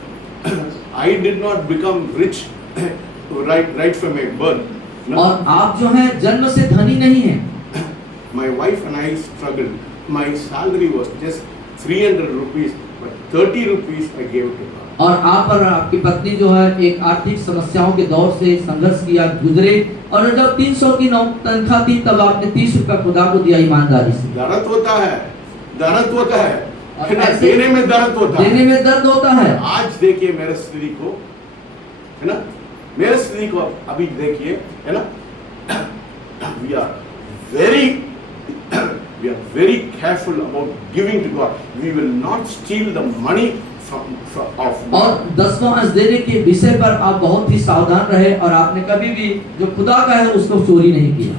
I did not become rich right from my birth. No? और आप जो हैं जन्म से धनी नहीं हैं। My wife and I struggled. My salary was just 300 rupees but 30 rupees I gave to God. और आप और आपकी पत्नी जो है एक आर्थिक समस्याओं के दौर से संघर्ष किया गुजरे, और जब 300 की तनख्वाह थी तब आपने 30 रुपया खुदा को दिया ईमानदारी से। दर्द होता है, दर्द होता है, और है ना? ऐसे देने में दर्द होता है। देने में दर्द होता है। आज देखिए मेरे स्त्री को, है ना, मेरे स्त्री को अभी देखिए, है ना, we are very careful about giving to God. We will not steal the money of God. और 10वां अंश देने के विषय पर आप बहुत ही सावधान रहे, और आपने कभी भी जो खुदा का है उसको चोरी नहीं किया।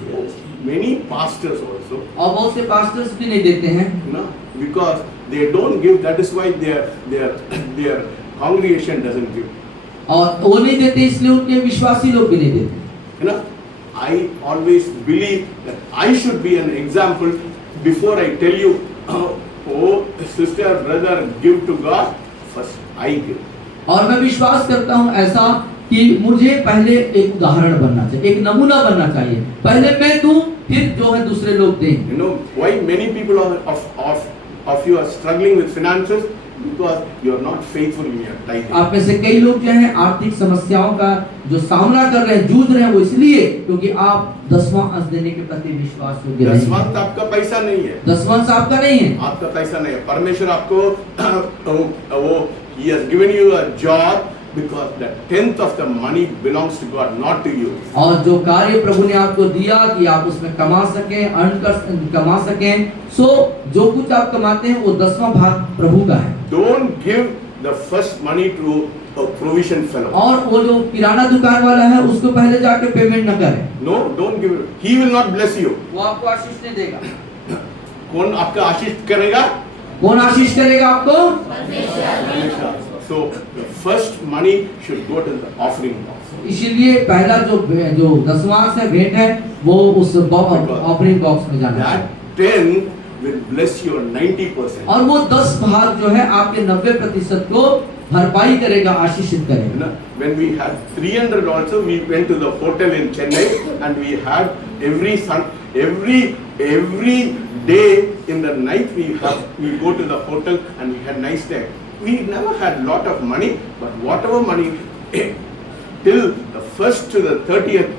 Many pastors also, और बहुत से पास्टर्स भी नहीं देते हैं, you know, because they don't give. That is why their congregation doesn't give. और वो नहीं देते इसलिए उनके विश्वासी लोग भी नहीं देते। You know, I always believe that I should be an example before I tell you, oh sister, brother, give to God. First I give. और मैं विश्वास करता हूँ ऐसा कि मुझे पहले एक उदाहरण बनना चाहिए, एक नमूना बनना चाहिए। पहले मैं दूं, फिर जो है दूसरे लोग दें। You know why many people of you are struggling with finances? Because you are not faithful in your tithing. आप में से कई लोग जो हैं आर्थिक समस्याओं का जो सामना कर रहे हैं, जूझ रहे हैं, वो इसलिए क्योंकि आप 10वां अंश देने के प्रति विश्वास योग्य नहीं हैं। 10वां आपका पैसा नहीं है। 10वां अंश आपका नहीं है। आपका पैसा नहीं है। परमेश्वर आपको वो He has given you a job because the 10th of the money belongs to God, not to you. और जो कार्य प्रभु ने आपको दिया कि आप उसमें कमा सकें, कमा सकें, सो जो कुछ आप कमाते हैं वो 10वां भाग प्रभु का है। Don't give the first money to a provision fellow. और वो जो किराना दुकान वाला है उसको पहले जाके पेमेंट न करें। No, don't give it. He will not bless you. वो आपको आशीष नहीं देगा। कौन आपका आशीष करेगा? कौन आशीष करेगा आपको? So the first money should go to the offering box. इसीलिए पहला जो 10वां है, भेंट है, वो उस ऑफरिंग बॉक्स में जाना है। That 10 will bless your 90%. और वो 10 भाग जो है आपके 90% को भरपाई करेगा, आशीषित You करेगा। know, when we had 300 also, we went to the hotel in Chennai and we had every day in the night we go to the hotel and we had nice time. We never had lot of money, but whatever money till the 1st to the 30th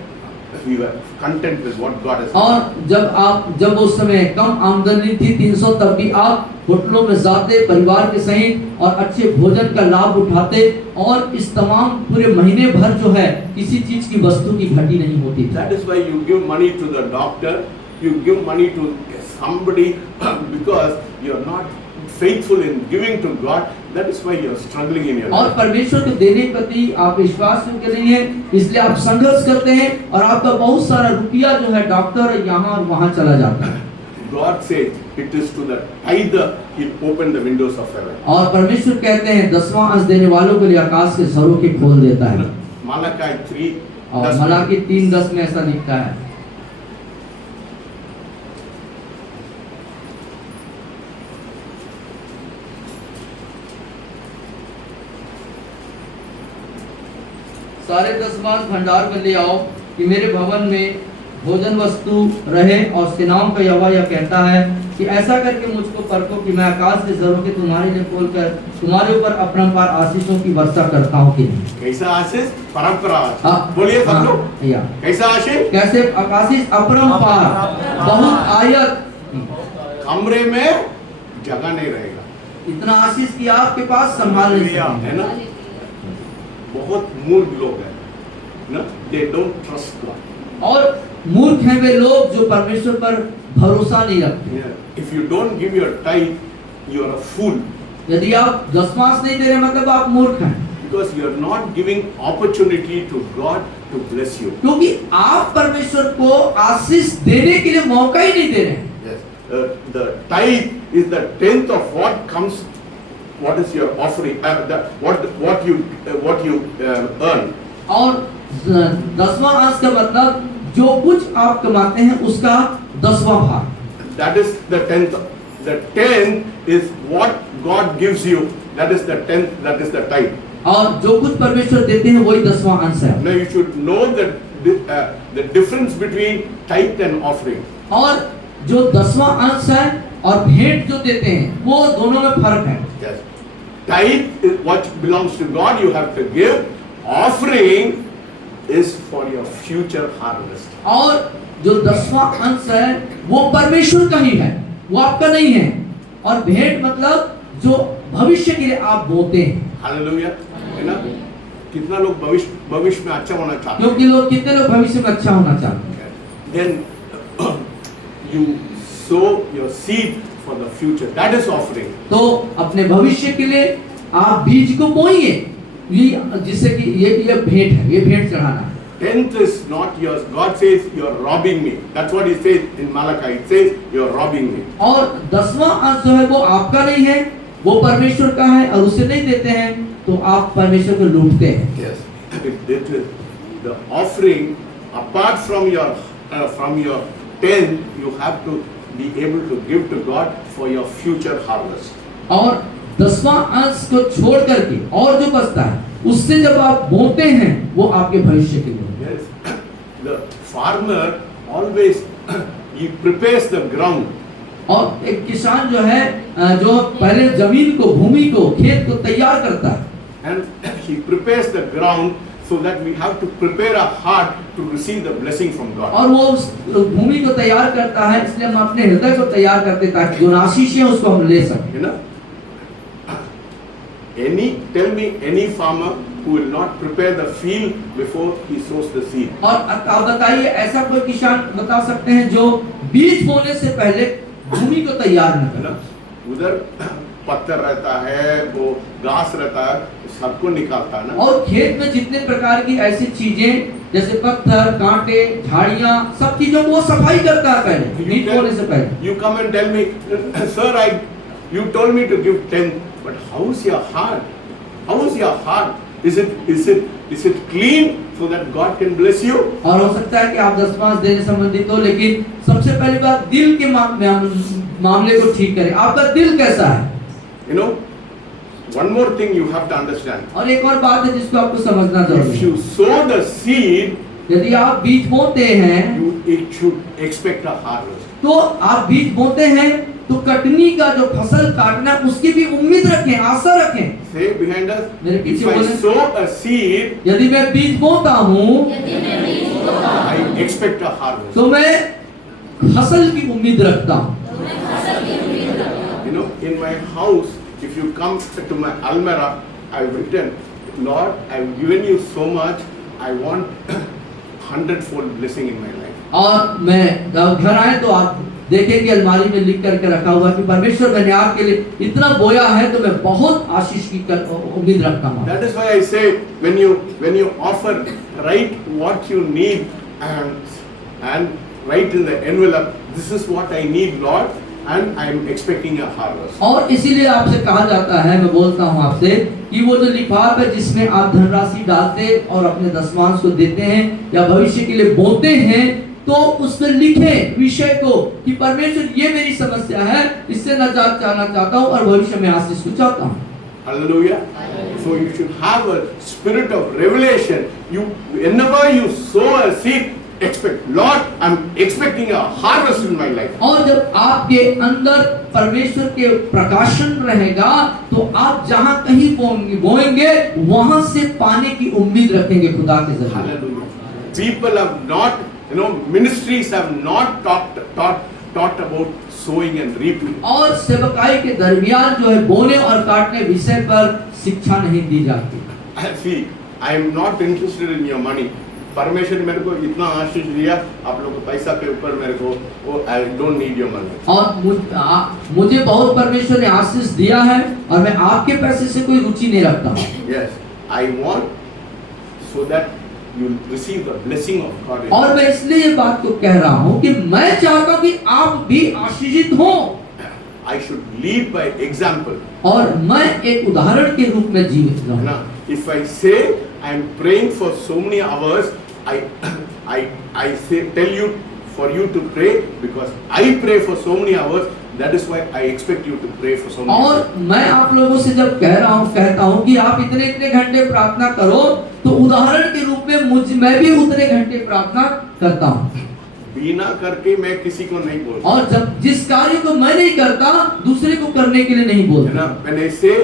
we were content with what God has given. और जब उस समय कम आमदनी थी 300, तब भी आप होटलों में जाते परिवार के सहित और अच्छे भोजन का लाभ उठाते, और इस तमाम पूरे महीने भर जो है किसी चीज की वस्तु की घटी नहीं होती थी। That is why you give money to the doctor, you give money to somebody because you are not faithful in giving to God. That is why you are struggling in your और life. परमेश्वर को देने के प्रति आप विश्वास योग्य नहीं है, इसलिए आप संघर्ष करते हैं और आपका बहुत सारा रुपया जो है डॉक्टर यहाँ और वहाँ चला जाता है। God says it is to the tither He opened the windows of heaven. और परमेश्वर कहते हैं 10वां अंश देने वालों के लिए आकाश के झरोखे खोल देता है। Malachi 3. और मलाकी 3:10 में ऐसा लिखा है। सारे 10वां भंडार में ले आओ कि मेरे भवन में भोजन वस्तु रहे, और सेनाओं का यहोवा यह कहता है कि ऐसा करके मुझको परखो कि मैं आकाश के झरोखे तुम्हारे लिए खोलकर तुम्हारे ऊपर अपरंपार आशीषों की वर्षा करता हूँ कि नहीं। कैसा आशीष? परंपरा आशीष। हाँ, बोलिए सब हाँ, लोग। या। कैसा आशीष? कैसे आशीष? अपरंपार, बहुत आयत, कमरे में जगह नहीं रहेगा, इतना आशीष कि आपके पास संभाल नहीं सकते। है ना? बहुत मूर्ख लोग हैं ना, they don't trust God. और मूर्ख हैं वे लोग जो परमेश्वर पर भरोसा नहीं रखते। If you don't give your tithe, you are a fool. यदि आप 10वां नहीं दे रहे मतलब आप मूर्ख हैं, Because you are not giving opportunity to God to bless you. क्योंकि आप परमेश्वर को आशीष देने के लिए मौका ही नहीं दे रहे हैं। Yes. The tithe is the 10th of what comes. What is your offering? What you earn. और 10वां अंश का मतलब जो कुछ आप कमाते हैं उसका 10वां भाग। That is the 10th. The 10th is what God gives you. That is the 10th. That is the tithe. और जो कुछ परमेश्वर देते हैं वही 10वां अंश है। Now you should know that the difference between tithe and offering. और जो 10वां अंश है और भेंट जो देते हैं वो दोनों में फर्क है। Yes. tithe is what belongs to God, you have to give. Offering is for your future harvest. और जो 10वां अंश है वो परमेश्वर का ही है, वो आपका नहीं है। और भेंट मतलब जो भविष्य के लिए आप बोते हैं। Hallelujah. है ना? कितना लोग भविष्य में अच्छा होना चाहते हैं? क्योंकि कितने लोग भविष्य में अच्छा होना चाहते हैं। Then you sow your seed for the future. That is offering. तो अपने भविष्य के लिए आप बीज को बोइए, ये जिससे कि ये भेंट है, ये भेंट चढ़ाना है। 10th is not yours. God says you are robbing me. That's what He says in Malachi. It says you are robbing me. और 10वां अंश जो है वो आपका नहीं है, वो परमेश्वर का है और उसे नहीं देते हैं तो आप परमेश्वर को लूटते हैं। Yes. It is the offering apart from your 10th, you have to be able to give to God for your future harvest. और 10वां अंश को छोड़ करके और जो बचता है उससे जब आप बोते हैं वो आपके भविष्य के लिए। Yes. The farmer always he prepares the ground. और एक किसान जो है जो पहले जमीन को, भूमि को, खेत को तैयार करता है। And he prepares the ground so that we have to prepare our heart to receive the blessing from God. और वो उस भूमि को तैयार करता है, इसलिए हम अपने हृदय को तैयार करते ताकि जो आशीष है उसको हम ले सकें। You know, tell me any farmer who will not prepare the field before he sows the seed. और आप बताइए ऐसा कोई किसान बता सकते हैं जो बीज बोने से पहले भूमि को तैयार न है करे? ना? उधर पत्थर रहता है, वो घास रहता है, सबको निकालता है ना। और खेत में जितने प्रकार की ऐसी चीजें जैसे पत्थर, कांटे, झाड़ियां, सब चीजों को वो सफाई करता है पहले, बीज बोने से पहले। You come and tell me, sir, you told me to give 10, but how's your heart? How's your heart? Is it clean so that God can bless you? और हो सकता है कि आप 10वां देने संबंधित हो, लेकिन सबसे पहली बात दिल के मामले को ठीक करें। आपका दिल कैसा है? You know, one more thing you have to understand. और एक और बात है जिसको आपको समझना जरूरी If है। you sow the seed, यदि आप बीज बोते हैं it should expect a harvest. तो आप बीज बोते हैं तो कटनी का जो फसल काटना उसकी भी उम्मीद रखें, आशा रखें। Say behind us, मेरे पीछे if I बोले। sow a seed, यदि मैं बीज बोता हूँ I expect a harvest. तो मैं फसल की उम्मीद रखता हूँ। You know, in my house, if you come to my almirah, I've written, Lord, I've given you so much, I want 100-fold blessing in my life. और मैं जब घर आए तो आप देखेंगे अलमारी में लिख करके रखा हुआ कि परमेश्वर मैंने आपके लिए इतना बोया है तो मैं बहुत आशीष की उम्मीद रखता हूँ। That is why I say, when you offer, write what you need and write in the envelope, this is what I need, Lord, and I am expecting a harvest. और इसीलिए आपसे कहा जाता है, मैं बोलता हूँ आपसे कि वो जो लिफाफ है जिसमें आप धनराशि डालते और अपने दशमांश को देते हैं या भविष्य के लिए बोते हैं, तो उसमें लिखे विषय को कि परमेश्वर ये मेरी समस्या है, इससे नजात चाहना चाहता हूँ और भविष्य में आशीष को चाहता हूँ। Hallelujah. So you should have a spirit of revelation. Whenever you sow a seed, expect, Lord, I'm expecting a harvest in my life. और जब आपके अंदर परमेश्वर के प्रकाशन रहेगा तो आप जहां कहीं बोएंगे वहां से पाने की उम्मीद रखेंगे खुदा के जरिए। Hallelujah. People have not, ministries have not taught about sowing and reaping. और सेवकाई के दरमियान जो है बोने और काटने विषय पर शिक्षा नहीं दी जाती। See, I am not interested in your money. परमेश्वर मेरे को इतना आशीष दिया, आप लोगों को पैसा के ऊपर मेरे को, I don't need your money. और मुझे बहुत परमेश्वर ने आशीष दिया है और मैं आपके पैसे से कोई रुचि नहीं रखता। Yes, I want so that you receive the blessing of God. और मैं इसलिए ये बात को कह रहा हूँ कि मैं चाहता हूँ कि आप भी आशीषित हो। I should lead by example. और मैं एक उदाहरण के रूप में जीवित रहूं। Now, if I say I am praying for so many hours, I say tell you for you to pray because I pray for so many hours. That is why I expect you to pray for so many hours. और मैं आप लोगों से जब कहता हूँ कि आप इतने घंटे प्रार्थना करो, तो उदाहरण के रूप में मैं भी उतने घंटे प्रार्थना करता हूँ। बिना करके मैं किसी को नहीं बोलता। और जब जिस कार्य को मैं नहीं करता दूसरे को करने के लिए नहीं बोलता। When I say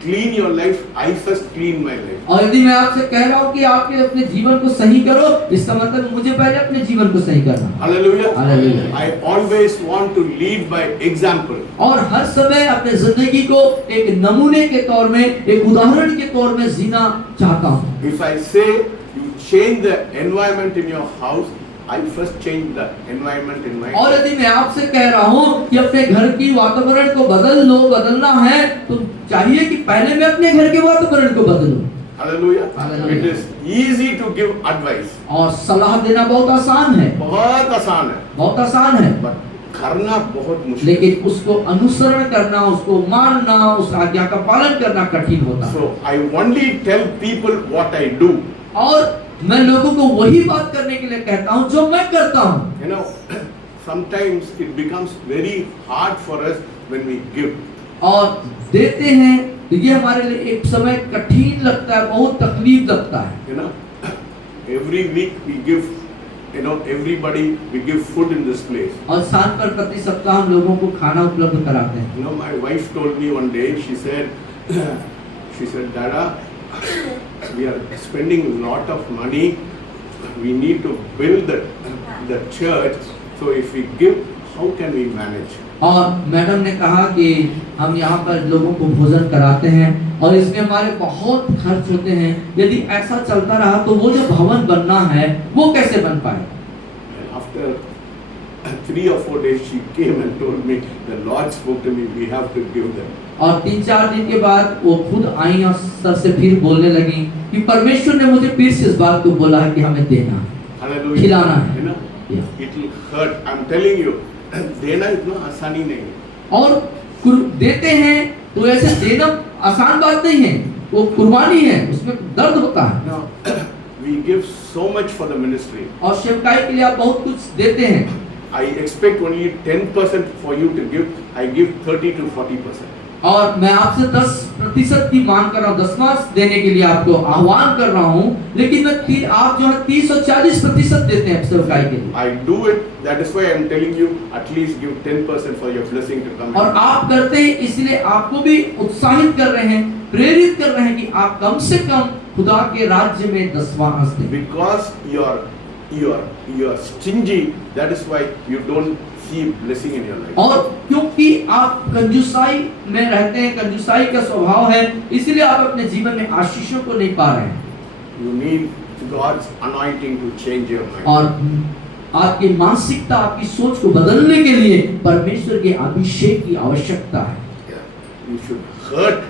clean your life, I first clean my life. और यदि मैं आपसे कह रहा हूँ कि आपके अपने जीवन को सही करो, इसका मतलब मुझे पहले अपने जीवन को सही करना। Hallelujah. Hallelujah. I always want to lead by example. और हर समय अपने जिंदगी को एक नमूने के तौर में, एक उदाहरण के तौर में जीना चाहता हूँ। If I say you change the environment in your house, I first change the environment in my और house. यदि मैं आपसे कह रहा हूँ कि अपने घर की वातावरण को बदल लो, बदलना है, तो चाहिए कि पहले मैं अपने घर के वातावरण को बदलूं। Hallelujah. Hallelujah. It is easy to give advice. और सलाह देना बहुत आसान है, बहुत आसान है, बहुत आसान है, but करना बहुत मुश्किल है. लेकिन उसको अनुसरण करना, उसको मानना, उस आज्ञा का पालन करना कठिन होता है। So I only tell people what I do. और मैं लोगों को वही बात करने के लिए कहता हूँ जो मैं करता हूँ। You know, sometimes it becomes very hard for us when we give. और देते हैं तो ये हमारे लिए एक समय कठिन लगता है, बहुत तकलीफ लगता है। You know, every week we give, you know, everybody we give food in this place. और साल पर प्रति सप्ताह हम लोगों को खाना उपलब्ध कराते हैं। You know, my wife told me one day, she said, Dada, we are spending a lot of money. We need to build the church. So if we give, how can we manage? और madam ने कहा कि हम यहाँ पर लोगों को भोजन कराते हैं और इसमें हमारे बहुत खर्च होते हैं, यदि ऐसा चलता रहा तो वो जो भवन बनना है वो कैसे बन पाए। And after 3 or 4 days, she came and told me, the Lord spoke to me, we have to give them. और 3-4 दिन के बाद वो खुद आई और सर से फिर बोलने लगी कि परमेश्वर ने मुझे फिर से इस बात को बोला है कि हमें देना है, Hallelujah. खिलाना है। You know, it will hurt. I'm telling you, देना इतना आसानी नहीं है। और देते हैं तो ऐसे देना आसान बात नहीं है, वो कुर्बानी है, उसमें दर्द होता है। Now, we give so much for the ministry. और सेवकाई के लिए आप बहुत कुछ देते हैं। I expect only 10% for you to give. I give 30 to 40%. और मैं आपसे 10% की मांग कर रहा हूँ, 10वां देने के लिए आपको आह्वान कर रहा हूँ, लेकिन मैं आप जो है 30 और 40% देते हैं सेवकाई के लिए। I do it. That is why I am telling you, at least give 10% for your blessing to come. और आप करते हैं इसलिए आपको भी उत्साहित कर रहे हैं, प्रेरित कर रहे हैं कि आप कम से कम खुदा के राज्य में 10वां अंश दें। Because you are stingy. That is why you don't see blessing in your life. और क्योंकि आप कंजूसाई में रहते हैं, कंजूसाई का स्वभाव है, इसलिए आप अपने जीवन में आशीषों को नहीं पा रहे हैं। You need God's anointing to change your mind. और आपकी मानसिकता, आपकी सोच को बदलने के लिए परमेश्वर के अभिषेक की आवश्यकता है। Yeah. You should hurt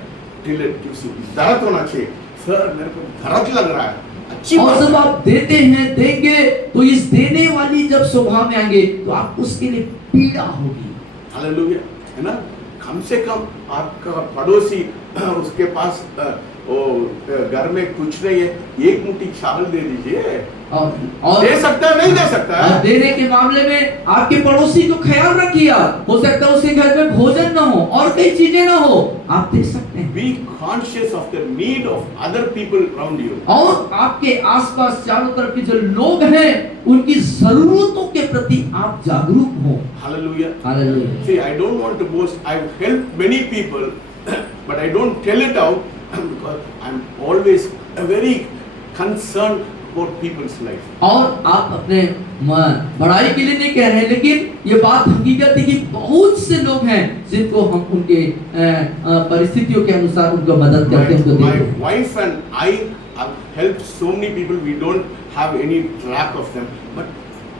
till it gives you. दर्द होना चाहिए। सर मेरे को दर्द लग रहा है। अच्छी और बात जब है। आप देते हैं, देंगे तो इस देने वाली जब स्वभाव में आएंगे तो आपको उसके लिए पीड़ा होगी। हालेलुया, है ना? कम से कम आपका पड़ोसी उसके पास वो घर में कुछ नहीं है, एक मुट्ठी चावल दे दीजिए। और दे सकता है, नहीं दे सकता और है। देने के मामले में आपके पड़ोसी को ख्याल रखिए। हो सकता है उसके घर में भोजन ना हो और कई चीजें ना हो, आप दे सकते हैं। Be conscious of the need of other people around you. और आपके आसपास चारों तरफ के जो लोग हैं उनकी जरूरतों के प्रति आप जागरूक हो। Hallelujah. Hallelujah. See, I don't want to boast. I've helped many people, but I don't tell it out because I'm always very concerned about people's life. और आप अपने बड़ाई के लिए नहीं कह रहे हैं, लेकिन ये बात हकीकत है कि बहुत से लोग हैं जिनको हम उनके परिस्थितियों के अनुसार उनको मदद करते हैं, उनको My देते हैं। wife and I have helped so many people. We don't have any track of them, but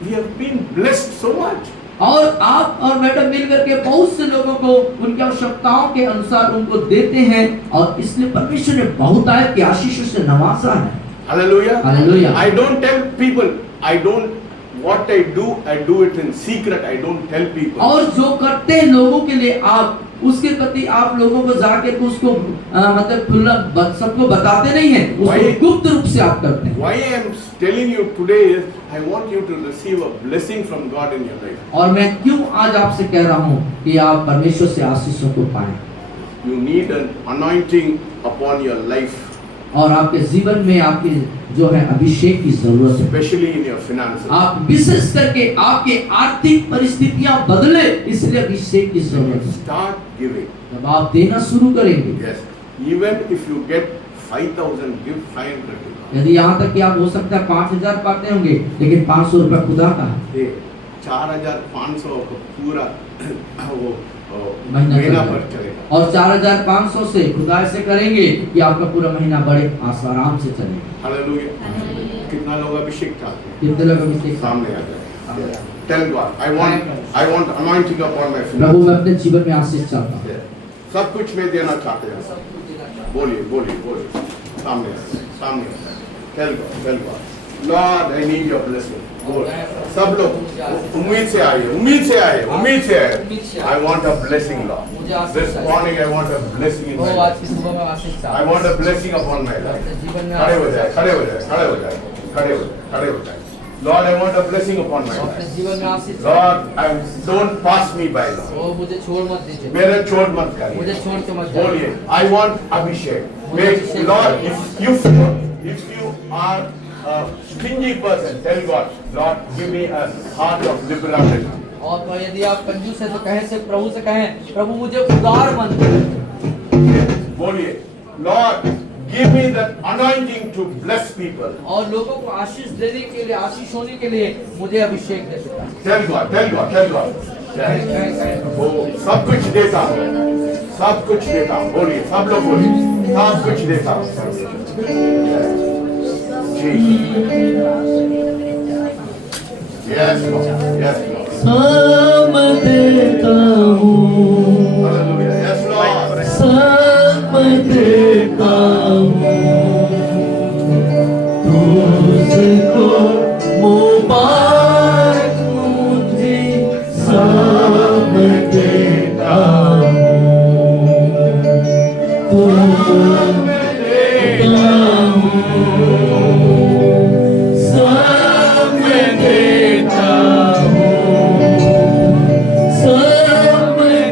we have been blessed so much. और आप और मैडम मिलकर के बहुत से लोगों को उनकी आवश्यकताओं के अनुसार उनको देते हैं और इसलिए परमेश्वर ने बहुतायत की आशीषों से नवाजा है। Hallelujah. Hallelujah. I don't tell people. What I do it in secret. I don't tell people. और जो करते हैं लोगों के लिए आप उसके प्रति आप लोगों को जाके उसको मतलब खुला सबको बताते नहीं हैं, उसको गुप्त रूप से आप करते हैं। Why I am telling you today is I want you to receive a blessing from God in your life. और मैं क्यों आज आपसे कह रहा हूँ कि आप परमेश्वर से आशीषों को पाएं। You need an anointing upon your life, और आपके जीवन में आपके जो है अभिषेक की जरूरत है। especially in your finances. आप विशेष करके आपके आर्थिक परिस्थितियां बदले, इसलिए अभिषेक की जरूरत है। Start giving. जब आप देना शुरू करेंगे, Yes. Even if you get 5,000, give 500 to God. यदि यहाँ तक कि आप हो सकता है 5,000 पाते होंगे, लेकिन 500 रुपया खुदा का है। ये 4,500 को पूरा वो महीना महीना चलेगा। पर चलेगा। और 4,500 से खुदा ऐसे करेंगे कि आपका पूरा महीना बड़े आराम से चलेगा। हालेलुया। कितना लोग अभिषेक चाहते हैं? कितने लोग अभी से सामने आ जाए। Tell God, I want anointing upon my Prabhu finances. मैं अपने जीवन में आशीष चाहता हूँ। सब कुछ में देना चाहते हैं। बोलिए बोलिए बोलिए, सामने आ जाए, सामने आ जाए। Tell God, Lord, I need your blessing. बोल, सब लोग उम्मीद से आए, उम्मीद से आए, उम्मीद से आए। I want a blessing, Lord. This morning I want a blessing in my life. आज की सुबह में आशीष I want a blessing upon my life. जीवन में खड़े हो जाए, खड़े हो जाए, खड़े हो जाए, खड़े हो जाए, खड़े हो जाए। Lord, I want a blessing upon my अपने life. जीवन में आशीष Lord, don't pass me by, Lord. ओ मुझे छोड़ मत दीजिए, मेरे छोड़ मत मुझे करिए। छोड़ के मत जाइए। बोलिए, I want Abhishek. मुझे Lord, Abhishek if you are a stingy person, tell God, Lord, give me a heart of liberality. और तो यदि आप कंजूस है तो कहे से प्रभु से कहें, प्रभु मुझे उदार मन दे। बोलिए, Lord, give me that anointing to bless people. और लोगों को आशीष देने के लिए, आशीष होने के लिए मुझे अभिषेक दे पिता। Tell God, tell God, tell God. वो सब कुछ देता हूँ, सब कुछ देता हूँ। बोलिए, सब लोग बोलिए, सब कुछ देता हूँ। Yes, Lord. Yes, Lord. सब देता हूँ, Hallelujah. Yes, Lord. सब देता हूँ, तुझको मुबारक मुझे सब देता हूँ, तुझको देता हूँ, सब देता हूँ, सब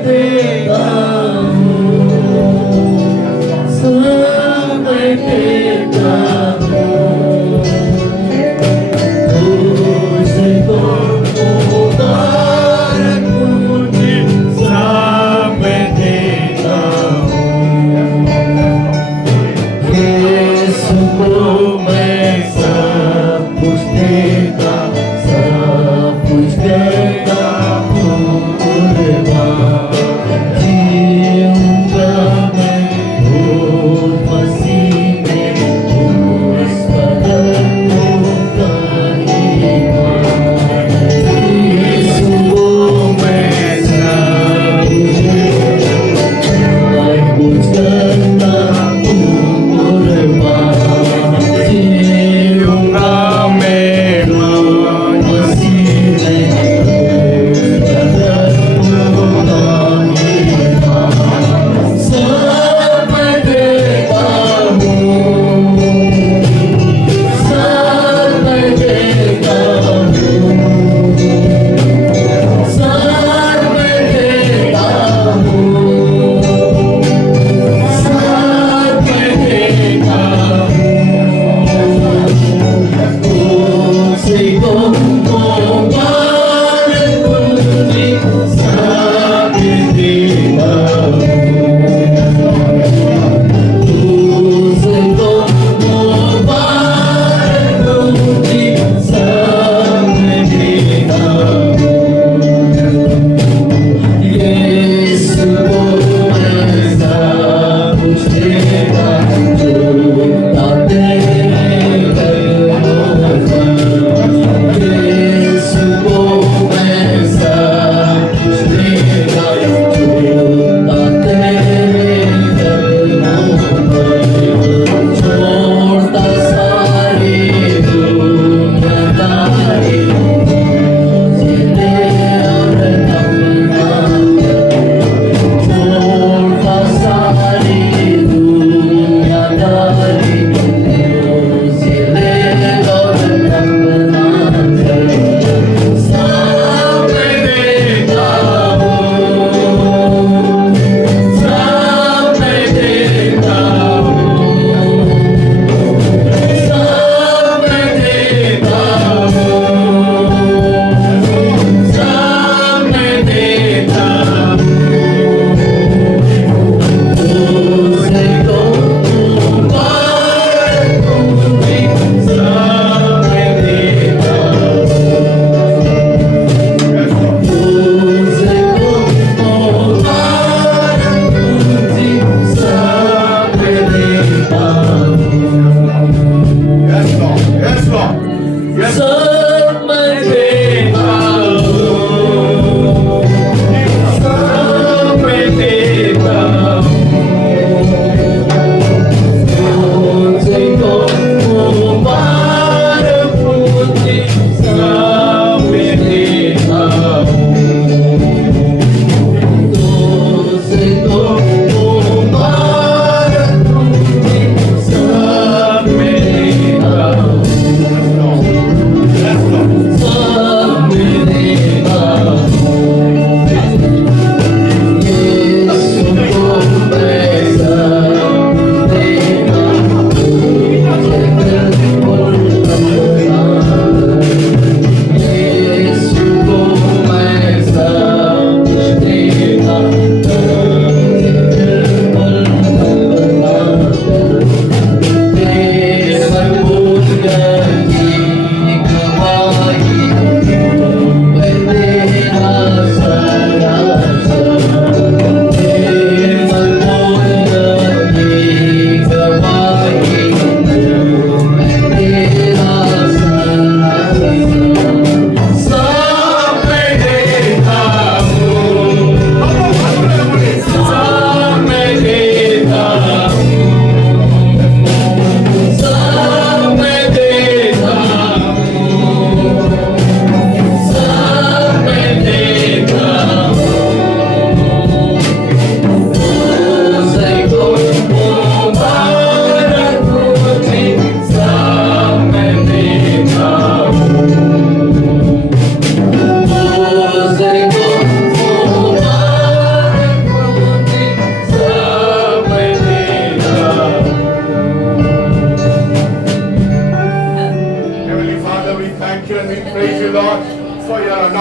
देता हूँ, सब देता हूँ, तुझको मुबारक मुझे सब देता हूँ।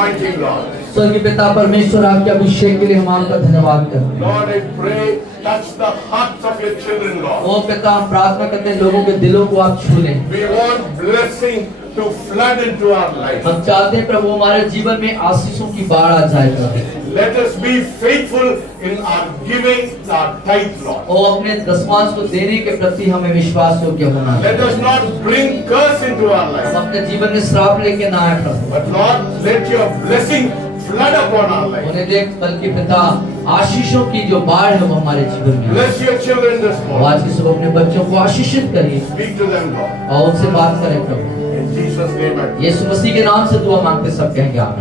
anointing, Lord. स्वर्गीय पिता परमेश्वर, आपके अभिषेक के लिए हम आपका धन्यवाद करते हैं। Lord, I pray, touch the hearts of your children, Lord. ओ पिता, हम प्रार्थना करते हैं लोगों के दिलों को आप छू लें। We want blessing to flood into our life. हम चाहते हैं प्रभु हमारे जीवन में आशीषों की बाढ़ आ जाए प्रभु। Let us be faithful in our giving our tithe, Lord. ओ अपने दशमांश को देने के प्रति हमें विश्वास योग्य होना है। Let us not bring curse into our हम life. अपने जीवन में श्राप लेके ना आए प्रभु। But Lord, let your blessing flood upon our life. उन्हें देख, बल्कि पिता आशीषों की जो बाढ़ है वो हमारे जीवन में। Bless your children this और morning. आज की सुबह अपने बच्चों को आशीषित करिए Speak to them, Lord. और उनसे बात करें प्रभु। In Jesus' name I pray. यीशु मसीह के नाम से दुआ मांगते सब कहेंगे आमीन।